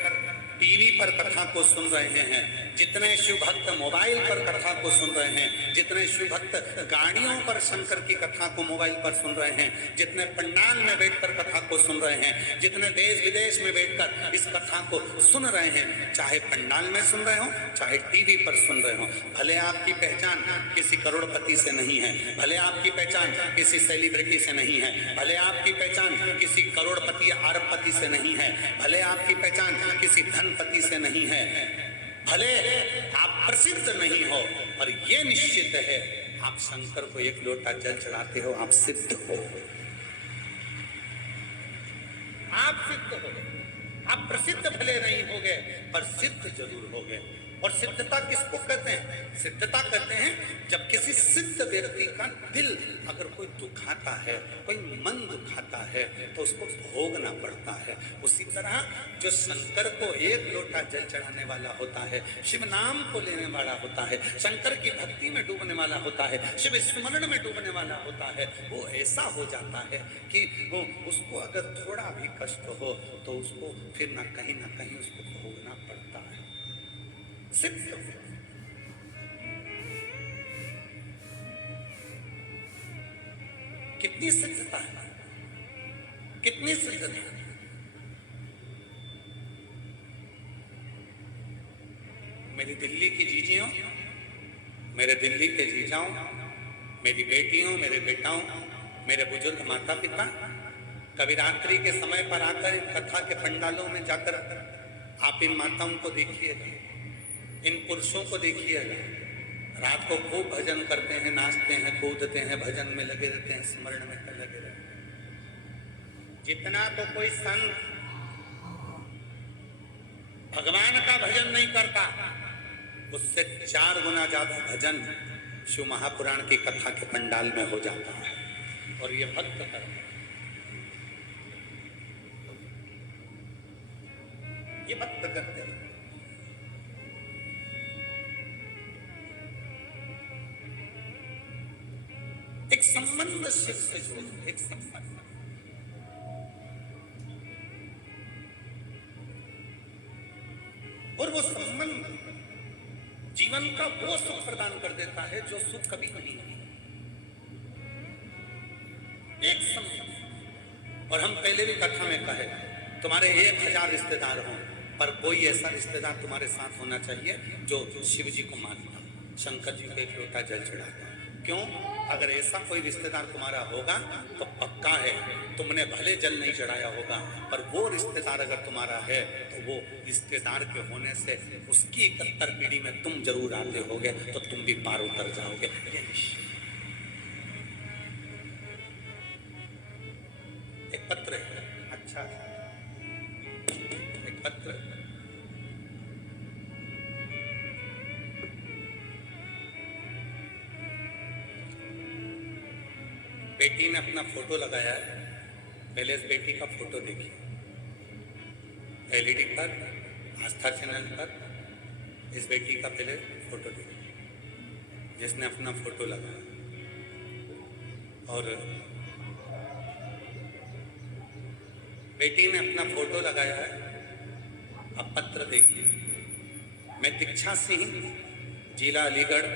टीवी पर कथा को सुन रहे हैं, जितने शिव भक्त मोबाइल पर कथा को सुन रहे हैं, जितने शिव भक्त गाड़ियों पर शंकर की कथा को मोबाइल पर सुन रहे हैं, जितने पंडाल में बैठकर कथा को सुन रहे हैं, जितने देश विदेश में बैठकर इस कथा को सुन रहे हैं, चाहे पंडाल में सुन रहे हो चाहे टीवी पर सुन रहे हो, भले आपकी पहचान किसी करोड़पति से नहीं है, भले आपकी पहचान किसी सेलिब्रिटी से नहीं है, भले आपकी पहचान किसी करोड़पति अरबपति से नहीं है, भले आपकी पहचान किसी धनपति से नहीं है, भले आप प्रसिद्ध नहीं हो, पर यह निश्चित है आप शंकर को एक लोटा जल चढ़ाते हो, आप सिद्ध हो, आप सिद्ध हो। आप प्रसिद्ध भले नहीं हो गए पर सिद्ध जरूर हो गए। और सिद्धता किसको कहते हैं? सिद्धता कहते हैं जब किसी सिद्ध व्यक्ति का दिल अगर कोई दुखाता है, कोई मन दुखाता है तो उसको भोगना पड़ता है। उसी तरह जो शंकर को एक लोटा जल चढ़ाने वाला होता है, शिव नाम को लेने वाला होता है, शंकर की भक्ति में डूबने वाला होता है, शिव स्मरण में डूबने वाला होता है, वो ऐसा हो जाता है कि वो उसको अगर थोड़ा भी कष्ट हो तो उसको फिर ना कहीं उसको भोगना पड़ता है। सिद्ध कितनी सिद्धता है, कितनी सिद्धता है। मेरी दिल्ली की जीजियों, मेरे दिल्ली के जीजाओं, मेरी बेटियों, मेरे बेटाओं, मेरे बुजुर्ग माता पिता, कभी रात्रि के समय पर आकर इन कथा के पंडालों में जाकर आप इन माताओं को देखिएगा, इन पुरुषों को देखिएगा, रात को खूब भजन करते हैं, नाचते हैं, कूदते हैं, भजन में लगे रहते हैं, स्मरण में लगे रहते हैं। जितना तो कोई संत भगवान का भजन नहीं करता, उससे 4 गुना ज्यादा भजन शिव महापुराण की कथा के पंडाल में हो जाता है। और ये भक्त करते हैं, ये भक्त करते हैं। एक संबंध शिव से जोड़ो, एक संबंध। और वो संबंध जीवन का वो सुख प्रदान कर देता है जो सुख कभी नहीं है। एक संबंध। और हम पहले भी कथा में कहे, तुम्हारे 1000 रिश्तेदार हों पर कोई ऐसा रिश्तेदार तुम्हारे साथ होना चाहिए जो शिव जी को मानता, शंकर जी को एक लोटा जल चढ़ाता। क्यों? अगर ऐसा कोई रिश्तेदार तुम्हारा होगा तो पक्का है तुमने भले जल नहीं चढ़ाया होगा, पर वो रिश्तेदार अगर तुम्हारा है तो वो रिश्तेदार के होने से उसकी 71 पीढ़ी में तुम जरूर आते होगे, तो तुम भी पार उतर जाओगे। ये निश्चित। एक पत्र है, अच्छा एक पत्र, बेटी ने अपना फोटो लगाया है। पहले इस बेटी का फोटो देखिए, एलईडी पर, आस्था चैनल पर इस बेटी का पहले फोटो देखिए, जिसने अपना फोटो लगाया। और बेटी ने अपना फोटो लगाया है। अब पत्र देखिए, मैं दीक्षा सिंह, जिला अलीगढ़,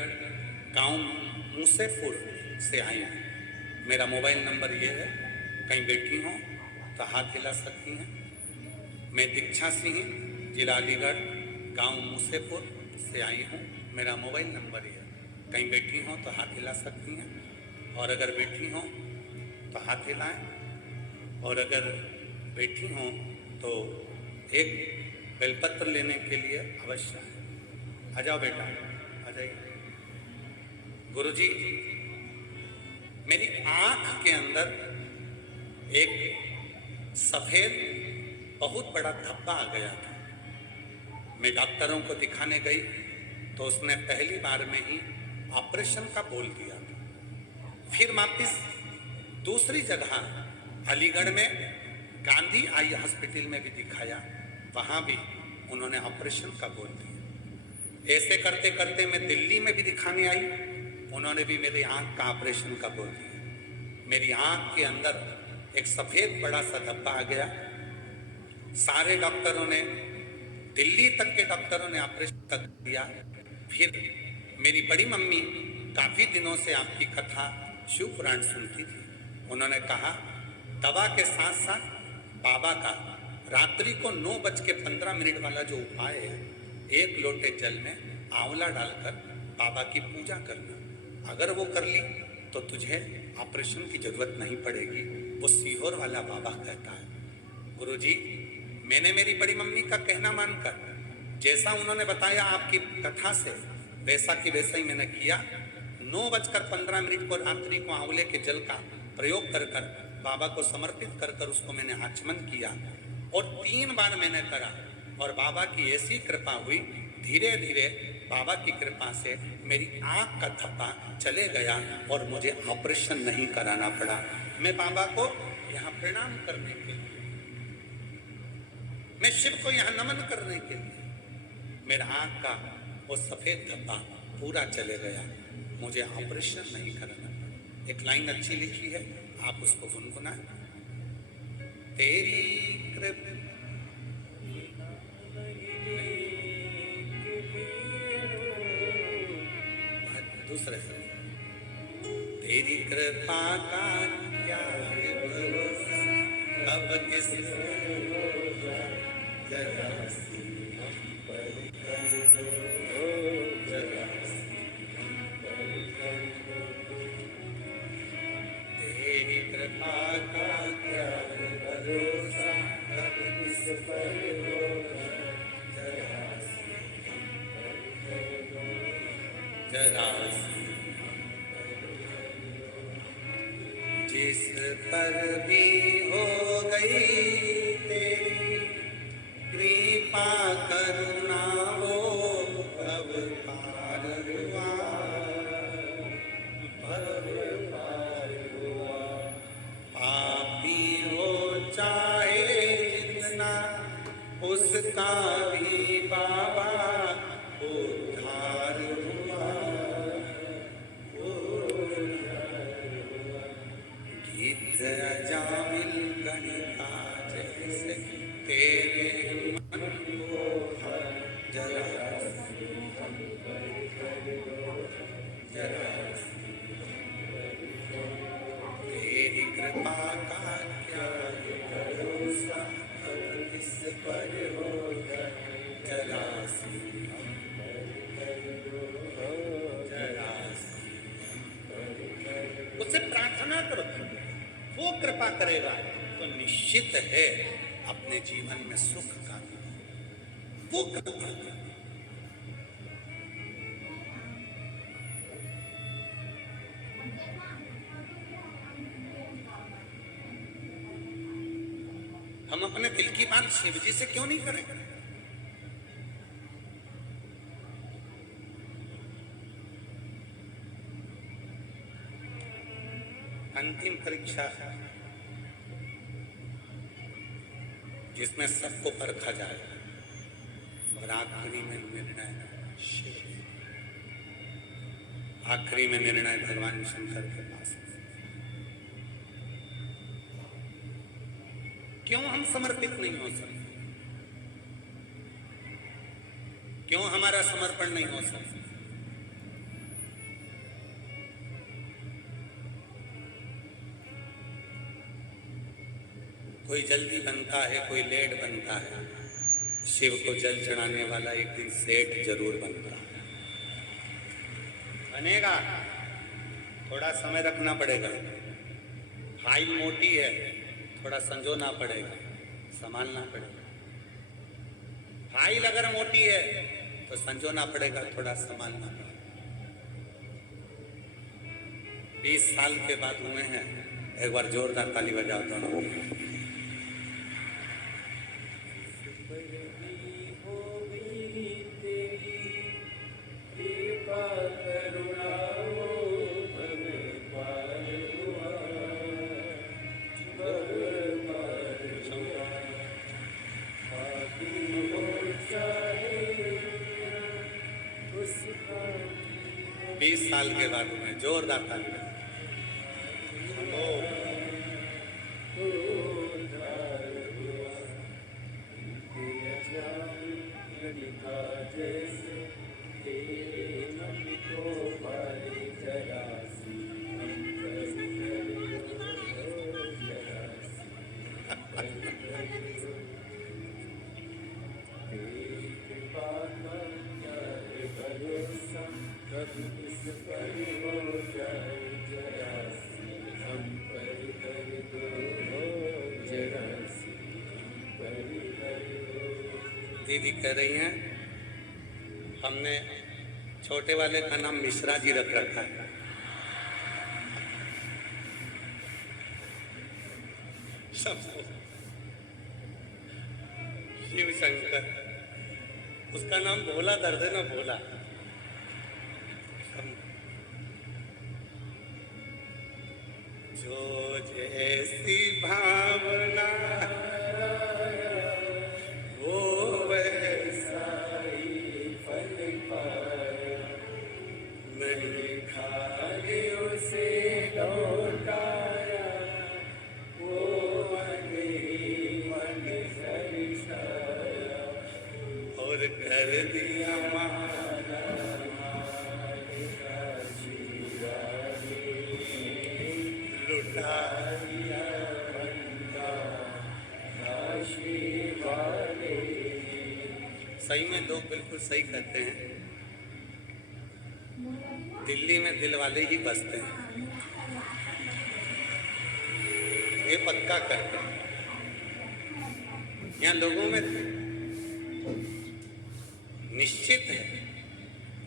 गांव मूसेपुर से आई हूँ। मेरा मोबाइल नंबर ये है, कहीं बैठी हो तो हाथ हिला सकती हैं। मैं दीक्षा सिंह, जिला अलीगढ़, गांव मूसेपुर से आई हूँ। मेरा मोबाइल नंबर ये है, कहीं बैठी हो तो हाथ हिला सकती हैं। और अगर बैठी हो तो हाथ हिलाएं, और अगर बैठी हो तो एक बेलपत्र लेने के लिए अवश्य है। आ जाओ बेटा, आ जाइए। गुरुजी, मेरी आंख के अंदर एक सफेद बहुत बड़ा धब्बा आ गया था। मैं डॉक्टरों को दिखाने गई तो उसने पहली बार में ही ऑपरेशन का बोल दिया था। फिर वापिस दूसरी जगह अलीगढ़ में गांधी आई हॉस्पिटल में भी दिखाया, वहां भी उन्होंने ऑपरेशन का बोल दिया। ऐसे करते करते मैं दिल्ली में भी दिखाने आई, उन्होंने भी मेरी आंख का ऑपरेशन का बोल दिया। मेरी आंख के अंदर एक सफेद बड़ा सा धब्बा आ गया। सारे डॉक्टरों ने, दिल्ली तक के डॉक्टरों ने ऑपरेशन कर दिया। फिर मेरी बड़ी मम्मी काफी दिनों से आपकी कथा शिव पुराण सुनती थी। उन्होंने कहा दवा के साथ साथ बाबा का रात्रि को 9:15 वाला जो उपाय है, 1 लोटे जल में आंवला डालकर बाबा की पूजा करना, अगर वो कर ली तो तुझे ऑपरेशन की जरूरत नहीं पड़ेगी, वो सीहोर वाला बाबा कहता है। गुरुजी, मैंने मेरी बड़ी मम्मी का कहना मानकर जैसा उन्होंने बताया आपकी कथा से, वैसा की वैसा ही मैंने किया। 9:15 को रात्रि को आंवले के जल का प्रयोग कर कर बाबा को समर्पित कर कर उसको मैंने आचमन किया और 3 बार मैंने करा और बाबा की ऐसी कृपा हुई, धीरे धीरे बाबा की कृपा से मेरी आंख का धब्बा चले गया और मुझे ऑपरेशन नहीं कराना पड़ा। मैं बाबा को यहाँ प्रणाम करने के लिए, मैं शिव को यहाँ नमन करने के लिए, मेरा आंख का वो सफेद धब्बा पूरा चले गया, मुझे ऑपरेशन नहीं कराना पड़ा। एक लाइन अच्छी लिखी है, आप उसको गुनगुनाएं। तेरी कृपा, दूसरे से, तेरी कृपा का क्या है भरोसा, अब किस जरा सी हम पर कर दो, जरा सी हम पर कर दो। तेरी कृपा का क्या है भरोसा, अब किस पर होगा, जरा सी हम पर कर दो, जरा सी। जिस पर भी हो गई तेरी कृपा करुणा, वो अब पार हुआ, भव पार हुआ। पापी हो चाहे जितना, उसका भी बाबा उद्धार हुआ, गीत अजामिल गणिका जैसे तेरे मन को हर, जरा जरा तेरी कृपा का क्या है भरोसा, अब किस पर होगा, जरा सी जरा सी। उससे प्रार्थना करो, वो कृपा करेगा तो निश्चित है अपने जीवन में सुख का, वो कृपा करेगा। हम अपने दिल की बात शिव जी से क्यों नहीं करें? अंतिम परीक्षा है जिसमें सबको परखा जाएगा और आखिरी में निर्णय शिव, आखिरी में निर्णय भगवान शंकर के पास। क्यों हम समर्पित नहीं हो सकते? क्यों हमारा समर्पण नहीं हो सकता? कोई जल्दी बनता है, कोई लेट बनता है। शिव को जल चढ़ाने वाला एक दिन सेठ जरूर बनता है, बनेगा, थोड़ा समय रखना पड़ेगा। फाइल मोटी है, थोड़ा संजोना पड़ेगा, संभालना पड़ेगा। फाइल अगर मोटी है तो संजोना पड़ेगा, थोड़ा संभालना पड़ेगा। 20 साल के बाद हुए हैं, एक बार जोरदार ताली बजाओ दोनों। 20 साल के बाद हुए। जोरदार ताली बजाओ। दीदी कह रही हैं हमने छोटे वाले का नाम मिश्रा जी रख रखा है। सब शिव शंकर, उसका नाम भोला दर्द है ना, भोला। जो जैसी भावना वो वैसा ही फल पाया, नहीं खाली उसे लौटाया, वो मन ही मन दर्शाया और कर दिया माना लुटा दिया बंदा काशी वाले। सही में लोग बिल्कुल सही कहते हैं, दिल्ली में दिल वाले ही बसते हैं, ये पक्का कहते हैं। यहाँ लोगों में निश्चित है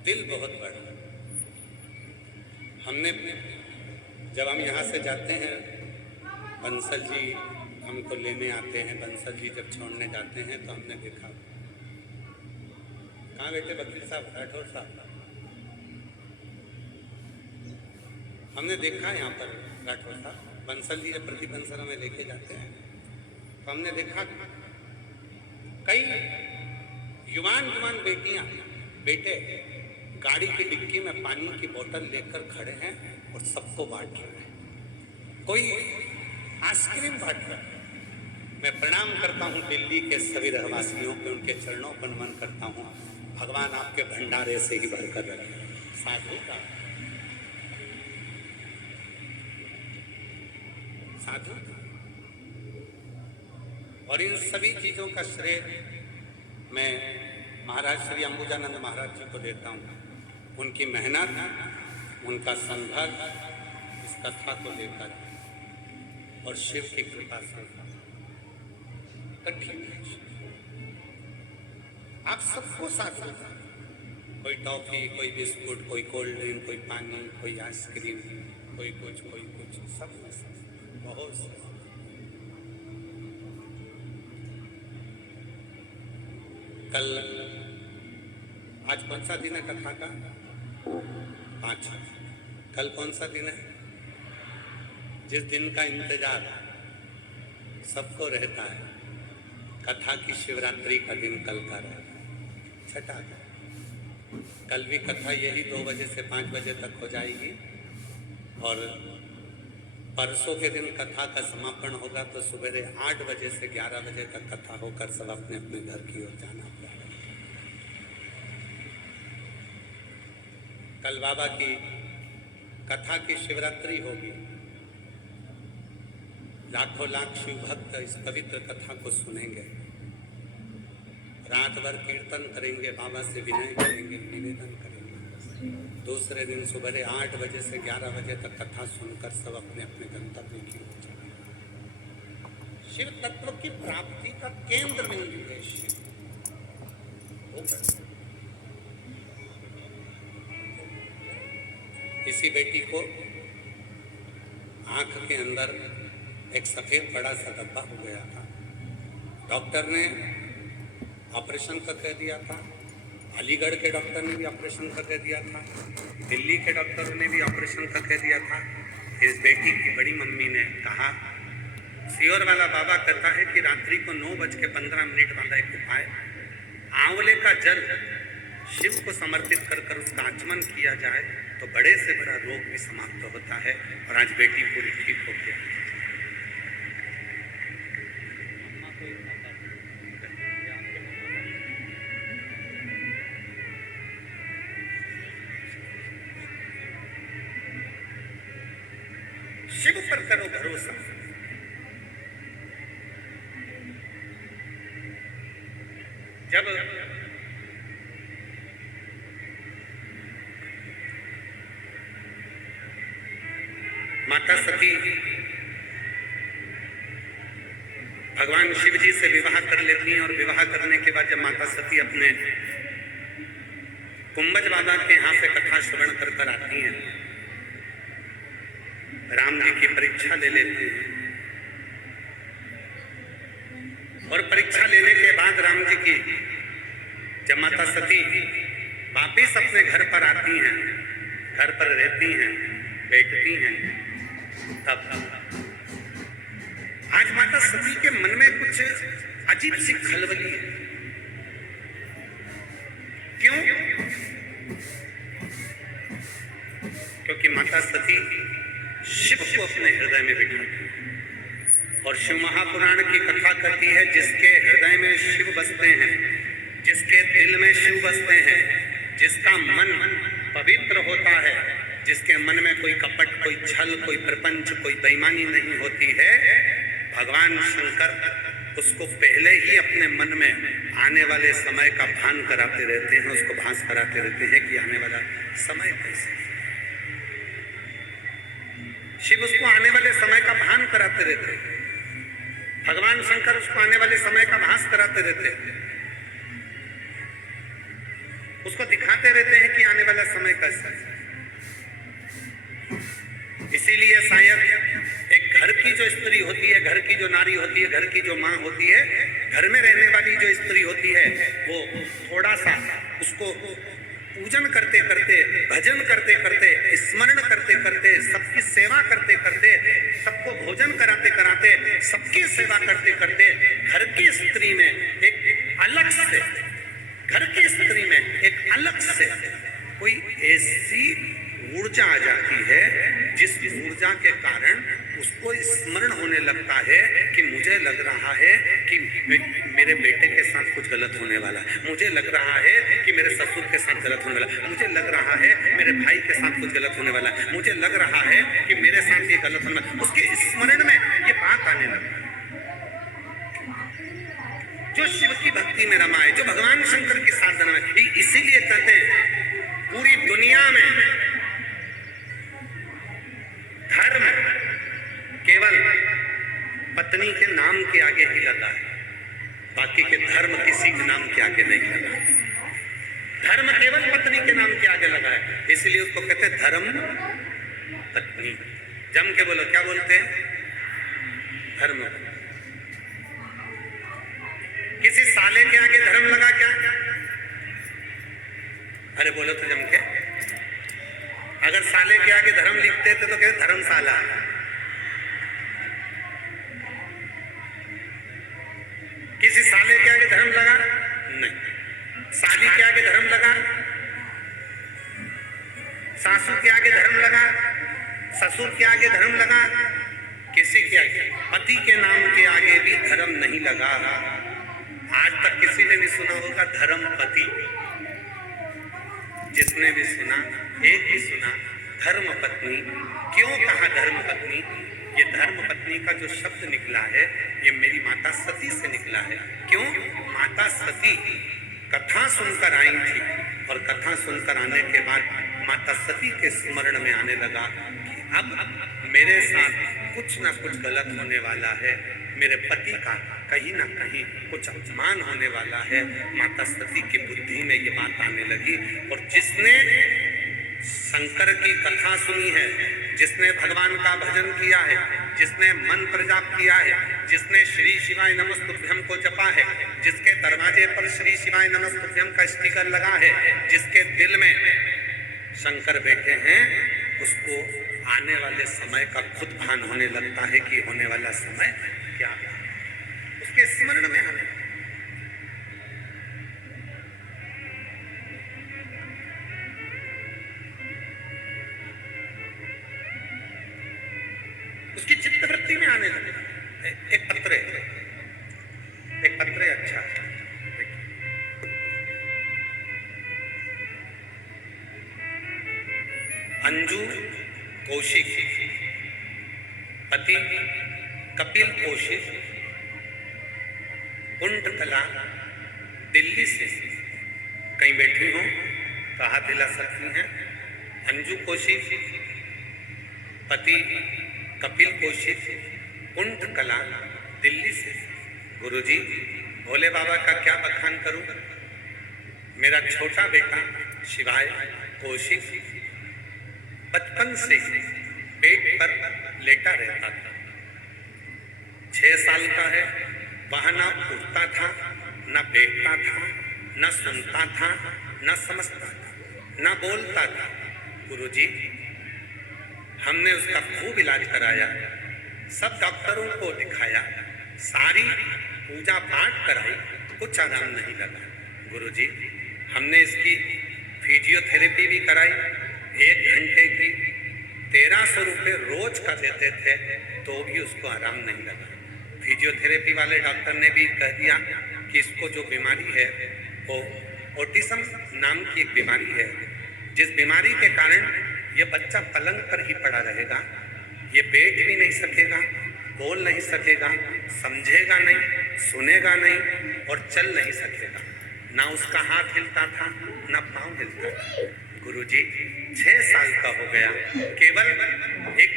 दिल बहुत बड़ा। हमने जब हम यहाँ से जाते हैं, बंसल जी हमको लेने आते हैं, बंसल जी जब छोड़ने जाते हैं तो हमने देखा, कहाँ बैठे वकील साहब, राठौर साहब, हमने देखा यहाँ पर राठौर साहब, बंसल जी जब प्रति बंसल हमें लेके जाते हैं तो हमने देखा कई युवान बेटियां बेटे गाड़ी की डिक्की में पानी की बोतल लेकर खड़े हैं और सबको बांट रहे हैं, कोई आइसक्रीम बांट रहा है। मैं प्रणाम करता हूं दिल्ली के सभी रहवासियों को, उनके चरणों पर नमन करता हूं। भगवान आपके भंडारे से ही भरकर रखे। साधु का साधु, और इन सभी चीजों का श्रेय मैं महाराज श्री अंबुजानंद महाराज जी को देता हूँ। उनकी मेहनत, उनका संघर्ष इस कथा को लेकर और शिव की कृपा से कठिन है। आप सबको साथ होता, कोई टॉफी, कोई बिस्कुट, कोई कोल्ड ड्रिंक, कोई पानी, कोई आइसक्रीम, कोई कुछ, सब बहुत से। कल, आज कौन सा दिन है कथा का? 5। कल कौन सा दिन है? जिस दिन का इंतजार सबको रहता है, कथा की शिवरात्रि का दिन कल का रहेगा, छठा। कल भी कथा यही 2 बजे से 5 बजे तक हो जाएगी और परसों के दिन कथा का समापन होगा तो सुबह 8 बजे से 11 बजे तक कथा होकर सब अपने अपने घर की ओर जाना पड़ेगा। कल बाबा की कथा की शिवरात्रि होगी, लाखों लाख शिव भक्त इस पवित्र कथा को सुनेंगे, रात भर कीर्तन करेंगे, बाबा से विनय करेंगे, निवेदन करेंगे। दूसरे दिन सुबह 8 बजे से 11 बजे तक कथा सुनकर सब अपने अपने गंतव्य की ओर जाएंगे। शिव तत्व की प्राप्ति का केंद्र बिंदु है शिव। किसी बेटी को आंख के अंदर एक सफेद बड़ा सा धब्बा हो गया था, डॉक्टर ने ऑपरेशन कर कह दिया था, अलीगढ़ के डॉक्टर ने भी ऑपरेशन कर कह दिया था, दिल्ली के डॉक्टर ने भी ऑपरेशन कर कह दिया था। इस बेटी की बड़ी मम्मी ने कहा, सियोर वाला बाबा कहता है कि रात्रि को 9:15 वाला एक उपाय, आंवले का जल शिव को समर्पित कर उसका आचमन किया जाए तो बड़े से बड़ा रोग भी समाप्त होता है। और आज बेटी पूरी ठीक हो गया। शिव पर करो भरोसा। जब माता सती भगवान शिव जी से विवाह कर लेती हैं और विवाह करने के बाद जब माता सती अपने कुंभज बाबा के यहाँ से कथा श्रवण कर कर आती हैं, राम जी की परीक्षा ले लेती हैं और परीक्षा लेने के बाद राम जी की जब माता सती वापिस अपने घर पर आती हैं, घर पर रहती हैं, बैठती हैं, तब आज माता सती के मन में कुछ अजीब सी खलबली है। क्यों? क्योंकि माता सती शिव को अपने हृदय में बिठाती है और शिव महापुराण की कथा कहती है, जिसके हृदय में शिव बसते हैं, जिसके दिल में शिव बसते हैं, जिसका मन पवित्र होता है, जिसके मन में कोई कपट, कोई छल, कोई प्रपंच, कोई बेईमानी नहीं होती है, भगवान शंकर उसको पहले ही अपने मन में आने वाले समय का भान कराते रहते हैं, उसको भास कराते रहते हैं कि आने वाला समय कैसे है। शिव उसको आने वाले समय का भान कराते रहते हैं, भगवान शंकर उसको आने वाले समय का भास कराते रहते हैं, उसको दिखाते रहते हैं कि आने वाला समय कैसा है। इसीलिए शायद एक घर की जो स्त्री होती है, घर की जो नारी होती है, घर की जो माँ होती है, घर में रहने वाली जो स्त्री होती है, वो थोड़ा सा उसको पूजन करते करते, भजन करते करते, स्मरण करते करते, सबकी सेवा करते करते, सबको भोजन कराते कराते, सबकी सेवा करते करते, घर की स्त्री में एक अलग से, घर की स्त्री में एक अलग से कोई ऐसी ऊर्जा आ जाती है, जिस ऊर्जा के कारण उसको स्मरण होने लगता है कि मुझे लग रहा है कि मेरे बेटे के साथ कुछ गलत होने वाला, मुझे लग रहा है कि मेरे ससुर के साथ गलत होने वाला, मुझे लग रहा है मेरे भाई के साथ कुछ गलत होने वाला, मुझे लग रहा है कि मेरे साथ ये गलत होने वाला। उसके स्मरण में ये बात आने लगती है। जो शिव की भक्ति में रमा है, जो भगवान शंकर की साधना में, इसीलिए कहते हैं पूरी दुनिया में धर्म केवल पत्नी के नाम के आगे ही लगा है, बाकी के धर्म किसी के नाम के आगे नहीं लगा। धर्म केवल पत्नी के नाम के आगे लगा है, इसलिए उसको कहते हैं धर्म पत्नी। जम के बोलो, क्या बोलते हैं? धर्म। किसी साले के आगे धर्म लगा क्या? अरे बोलो तो जम के। अगर साले के आगे धर्म लिखते थे तो कहते धर्मशाला। किसी साले के आगे धर्म लगा? नहीं। साली के आगे धर्म लगा? सासू के आगे धर्म लगा? ससुर के आगे धर्म लगा? किसी के आगे, पति के नाम के आगे भी धर्म नहीं लगा। आज तक किसी ने नहीं सुना होगा धर्म पति। जिसने भी सुना, एक ही सुना धर्म पत्नी। क्यों कहा धर्म पत्नी? ये धर्म पत्नी का जो शब्द निकला है, ये मेरी माता सती से निकला है। क्यों? माता सती कथा सुनकर आई थी और कथा सुनकर आने के बाद माता सती के स्मरण में आने लगा कि अब मेरे साथ कुछ ना कुछ गलत होने वाला है, मेरे पति का कहीं ना कहीं कुछ अपमान होने वाला है। माता सती की बुद्धि में ये बात आने लगी। और जिसने शंकर की कथा सुनी है, जिसने भगवान का भजन किया है, जिसने मंत्र जाप किया है, जिसने श्री शिवाय नमस्तुभ्यम को जपा है, जिसके दरवाजे पर श्री शिवाय नमस्तुभ्यम का स्टिकर लगा है, जिसके दिल में शंकर बैठे हैं, उसको आने वाले समय का खुद भान होने लगता है कि होने वाला समय क्या है, उसके स्मरण में आने। अंजू कौशिक, पति कपिल कौशिक, कुंडकला, दिल्ली से। कहीं बैठी हो तो हाथ हिला सकती हैं। अंजू कौशिक, पति कपिल कौशिक, कुंडकला, दिल्ली से। गुरुजी, भोले बाबा का क्या बखान करूं। मेरा छोटा बेटा शिवाय कौशिक बचपन से पेट पर लेटा रहता था। 6 साल का है, वह ना उठता था, न बैठता था, न सुनता था, न समझता था, न बोलता था। गुरुजी, हमने उसका खूब इलाज कराया, सब डॉक्टरों को दिखाया, सारी पूजा पाठ कराई, कुछ आराम नहीं लगा। गुरुजी, हमने इसकी फिजियोथेरेपी भी कराई, 1 घंटे की 1300 रुपये रोज का देते थे, तो भी उसको आराम नहीं लगा। फिजियोथेरेपी वाले डॉक्टर ने भी कह दिया कि इसको जो बीमारी है वो ऑटिज्म नाम की एक बीमारी है, जिस बीमारी के कारण ये बच्चा पलंग पर ही पड़ा रहेगा, ये बैठ भी नहीं सकेगा, बोल नहीं सकेगा, समझेगा नहीं, सुनेगा नहीं और चल नहीं सकेगा। ना उसका हाथ हिलता था, ना पाँव हिलता था। गुरुजी, 6 साल का हो गया, केवल एक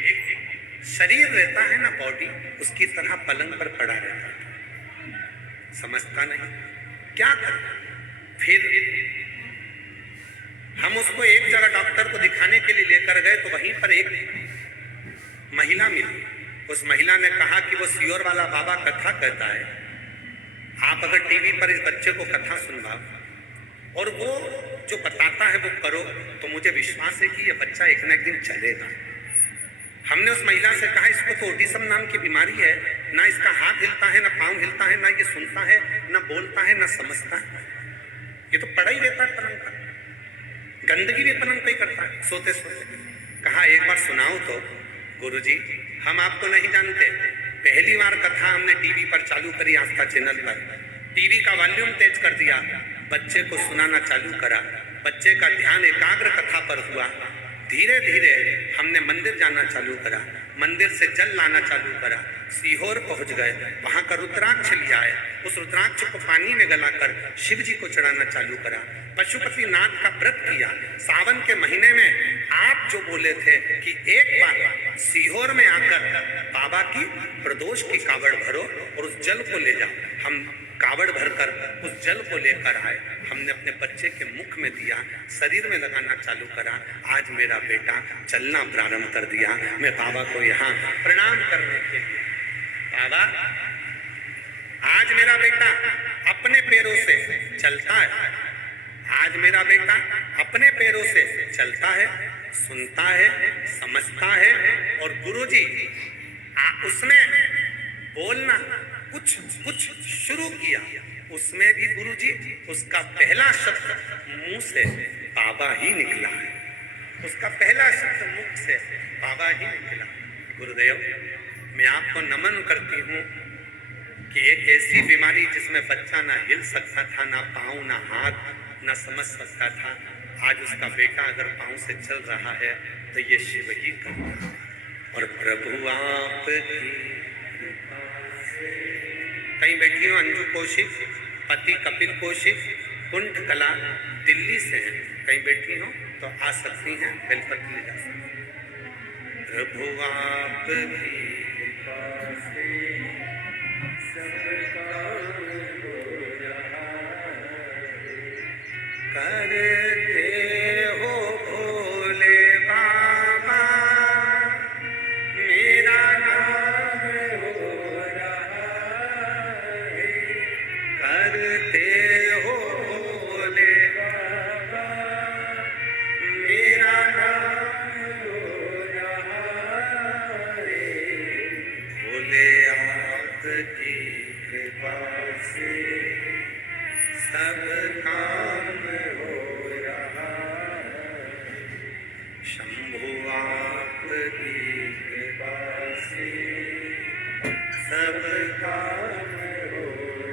शरीर रहता है ना, बॉडी, उसकी तरह पलंग पर पड़ा रहता था, समझता नहीं, क्या करें। फिर हम उसको एक जगह डॉक्टर को दिखाने के लिए लेकर गए, तो वहीं पर एक महिला मिली। उस महिला ने कहा कि वो सियोर वाला बाबा कथा कहता है, आप अगर टीवी पर इस बच्चे को कथा सुनवाओ और वो जो बताता है वो करो, तो मुझे विश्वास है कि ये बच्चा एक ना एक दिन चलेगा। हमने उस महिला से कहा, इसको तो ऑटिज्म नाम की बीमारी है, ना इसका हाथ हिलता है, ना पाँव हिलता है, ना ये सुनता है, ना बोलता है, ना समझता है, ये तो पड़ा ही रहता है पलंग पर, गंदगी भी पलंग पे ही करता है सोते सोते। कहा एक बार सुनाओ तो। गुरुजी, हम आपको नहीं जानते, पहली बार कथा हमने टीवी पर चालू करी, आस्था चैनल पर, टीवी का वॉल्यूम तेज कर दिया, बच्चे को सुनाना चालू करा, बच्चे का ध्यान एकाग्र कथा पर हुआ। धीरे धीरे हमने मंदिर जाना चालू करा, मंदिर से जल लाना चालू करा, सीहोर पहुंच गए, वहां का रुद्राक्ष लिया है, उस रुद्राक्ष को पानी में गलाकर शिव जी को चढ़ाना चालू करा। पशुपति नाथ का व्रत किया। सावन के महीने में आप जो बोले थे कि एक बार सीहोर में आकर बाबा की प्रदोष की कावड़ भरो और उस जल को ले जाओ, हम कावड़ भरकर उस जल को लेकर आए, हमने अपने बच्चे के मुख में दिया, शरीर में लगाना चालू करा। आज मेरा बेटा चलना प्रारंभ कर दिया। मैं बाबा को यहाँ प्रणाम करने के लिए, बाबा आज मेरा बेटा अपने पैरों से चलता है, आज मेरा बेटा अपने पैरों से चलता है, सुनता है, समझता है। और गुरुजी, उसने बोलना कुछ शुरू किया, उसमें भी गुरुजी उसका पहला शब्द मुंह से बाबा ही निकला है, उसका पहला शब्द मुख से बाबा ही निकला। गुरुदेव, मैं आपको नमन करती हूँ कि एक ऐसी बीमारी जिसमें बच्चा ना हिल सकता था, ना पाँव, ना हाथ, ना समझ सकता था, आज उसका बेटा अगर पाँव से चल रहा है तो ये शिव ही कर रहा है। और प्रभु आप कहीं बैठी हो, अंजू कौशिक, पति कपिल कौशिक, कुंडकला, दिल्ली से हैं, कहीं बैठी हो तो आ सकती हैं, बेलपत्र ले जा सकती हैं। प्रभु आप की कृपा से सब काम हो रहा है, करते हो भोले बाबा मेरा नाम हो रहा है, करते हो भोले बाबा मेरा नाम हो रहा है, भोले आपकी कृपा से सब काम हो रहा है, शंभु आपकी कृपा से सब काम हो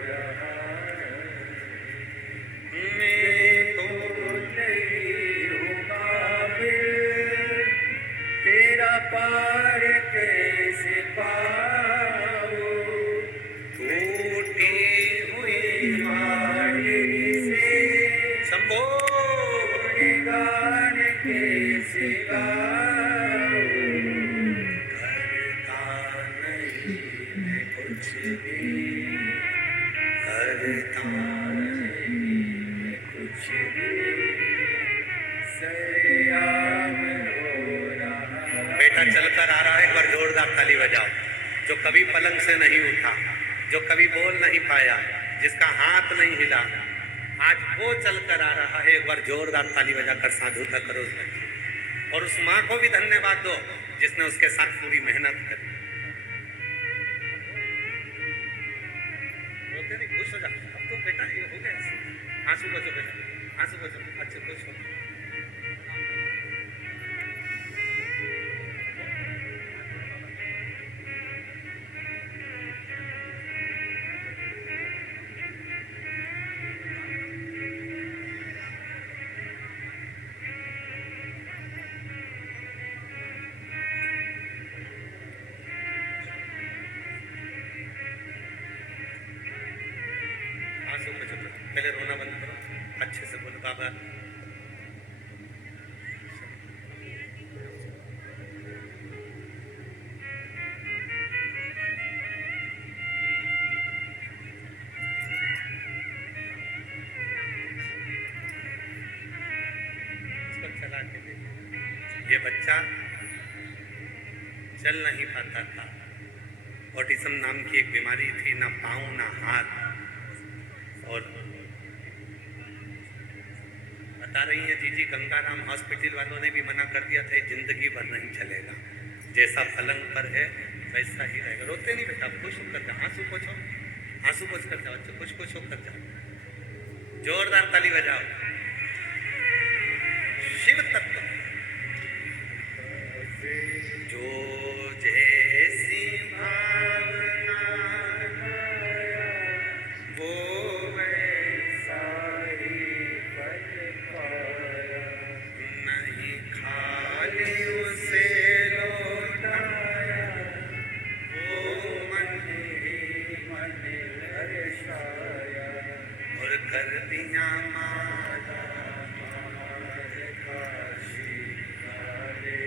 रहा है। मैं तो नहीं हूँ काबिल सिवा करता नहीं मैं कुछ भी, करता कुछ भी सरेआम हो रहा। बेटा चलकर आ रहा है, एक बार जोरदार ताली बजाओ। जो कभी पलंग से नहीं उठा, जो कभी बोल नहीं पाया, जिसका हाथ नहीं हिला, आज वो चलकर आ रहा है। एक बार जोरदार ताली बजाकर साधुता करो उस बच्चे की। और उस माँ को भी धन्यवाद दो जिसने उसके साथ पूरी मेहनत करी। रोते नहीं, खुश हो जा। अब तो बेटा ये हो गया, आंसू बचो बेटा, आंसू बचो, अच्छे खुश हो। आंसू बचो, पहले रोना बंद करो, अच्छे से बोलो बाबा। इसको चला के देखो। ये बच्चा चल नहीं पाता था, ऑटिज्म नाम की एक बीमारी थी, ना पाँव ना हाथ। और बता रही है जीजी, गंगाराम हॉस्पिटल वालों ने भी मना कर दिया था, जिंदगी भर नहीं चलेगा, जैसा पलंग पर है वैसा ही रहेगा। रोते नहीं बेटा, खुश होकर जाओ, आंसू पोछो, आंसू पोछ कर जाओ, अच्छा खुश खुश होकर जाओ। जोरदार ताली बजाओ। शिव तत्व जो जैसी भावना वो वैसा ही बन पाया, नहीं, खाली उसे लौटाया वो मन ही मन हर्षाया। और कर दिया माला मार काशी काले,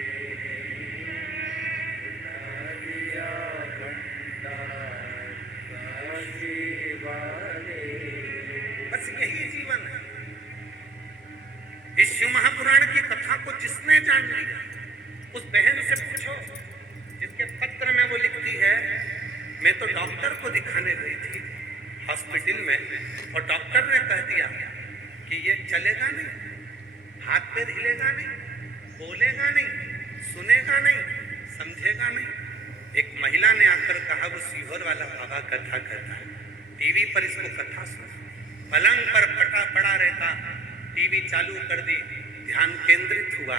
उठा दिया भंडार काशी वाले। बस यही जीवन है। इस शिव महापुराण की कथा को जिसने जान लिया, उस बहन से पूछो जिसके पत्र में वो लिखती है, मैं तो डॉक्टर को दिखाने गई थी हॉस्पिटल में, और डॉक्टर ने कह दिया कि ये चलेगा नहीं, हाथ पैर हिलेगा नहीं, बोलेगा नहीं, सुनेगा नहीं, समझेगा नहीं। एक महिला ने आकर कहा, वो सीहोर वाला बाबा कथा कहता है, टीवी पर इसको कथा सुन। पलंग पर पड़ा रहता, टीवी चालू कर दी, ध्यान केंद्रित हुआ,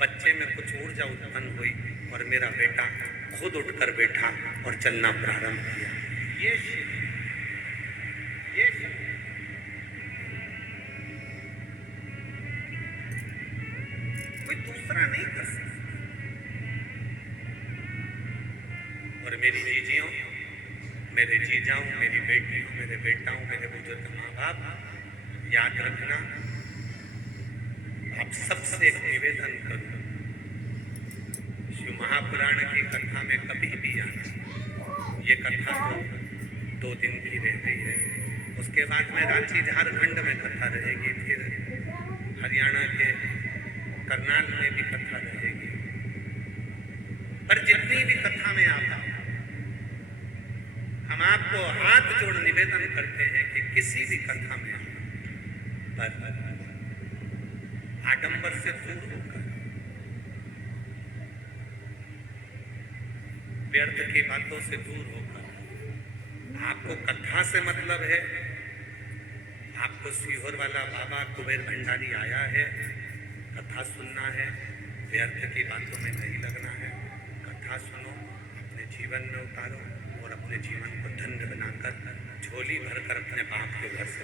बच्चे में कुछ ऊर्जा उत्पन्न हुई और मेरा बेटा खुद उठकर बैठा और चलना प्रारंभ किया। ये शिव, ये शिव। कोई दूसरा नहीं कर सकता। और मेरी जीजियों, मेरे जीजाओं, मेरी बेटियों, मेरे बेटाओं, मेरे बुजुर्ग माँ बाप, याद रखना, आप सबसे एक निवेदन करूं, शिव महापुराण की कथा में कभी भी आना। ये कथा तो 2 दिन की रह गई है, उसके बाद में रांची झारखंड में कथा रहेगी, फिर हरियाणा के करनाल में भी कथा रहेगी। पर जितनी भी कथा में आप आओ, हम आपको हाथ जोड़ निवेदन करते हैं कि किसी भी कथा में पर आडंबर से दूर होकर, व्यर्थ की बातों से दूर होकर, आपको कथा से मतलब है, आपको सीहोर वाला बाबा कुबेर भंडारी आया है, कथा सुनना है, व्यर्थ की बातों में नहीं लगना है। कथा सुनो, अपने जीवन में उतारो और अपने जीवन को धन्य बनाकर झोली भरकर अपने बाप के घर से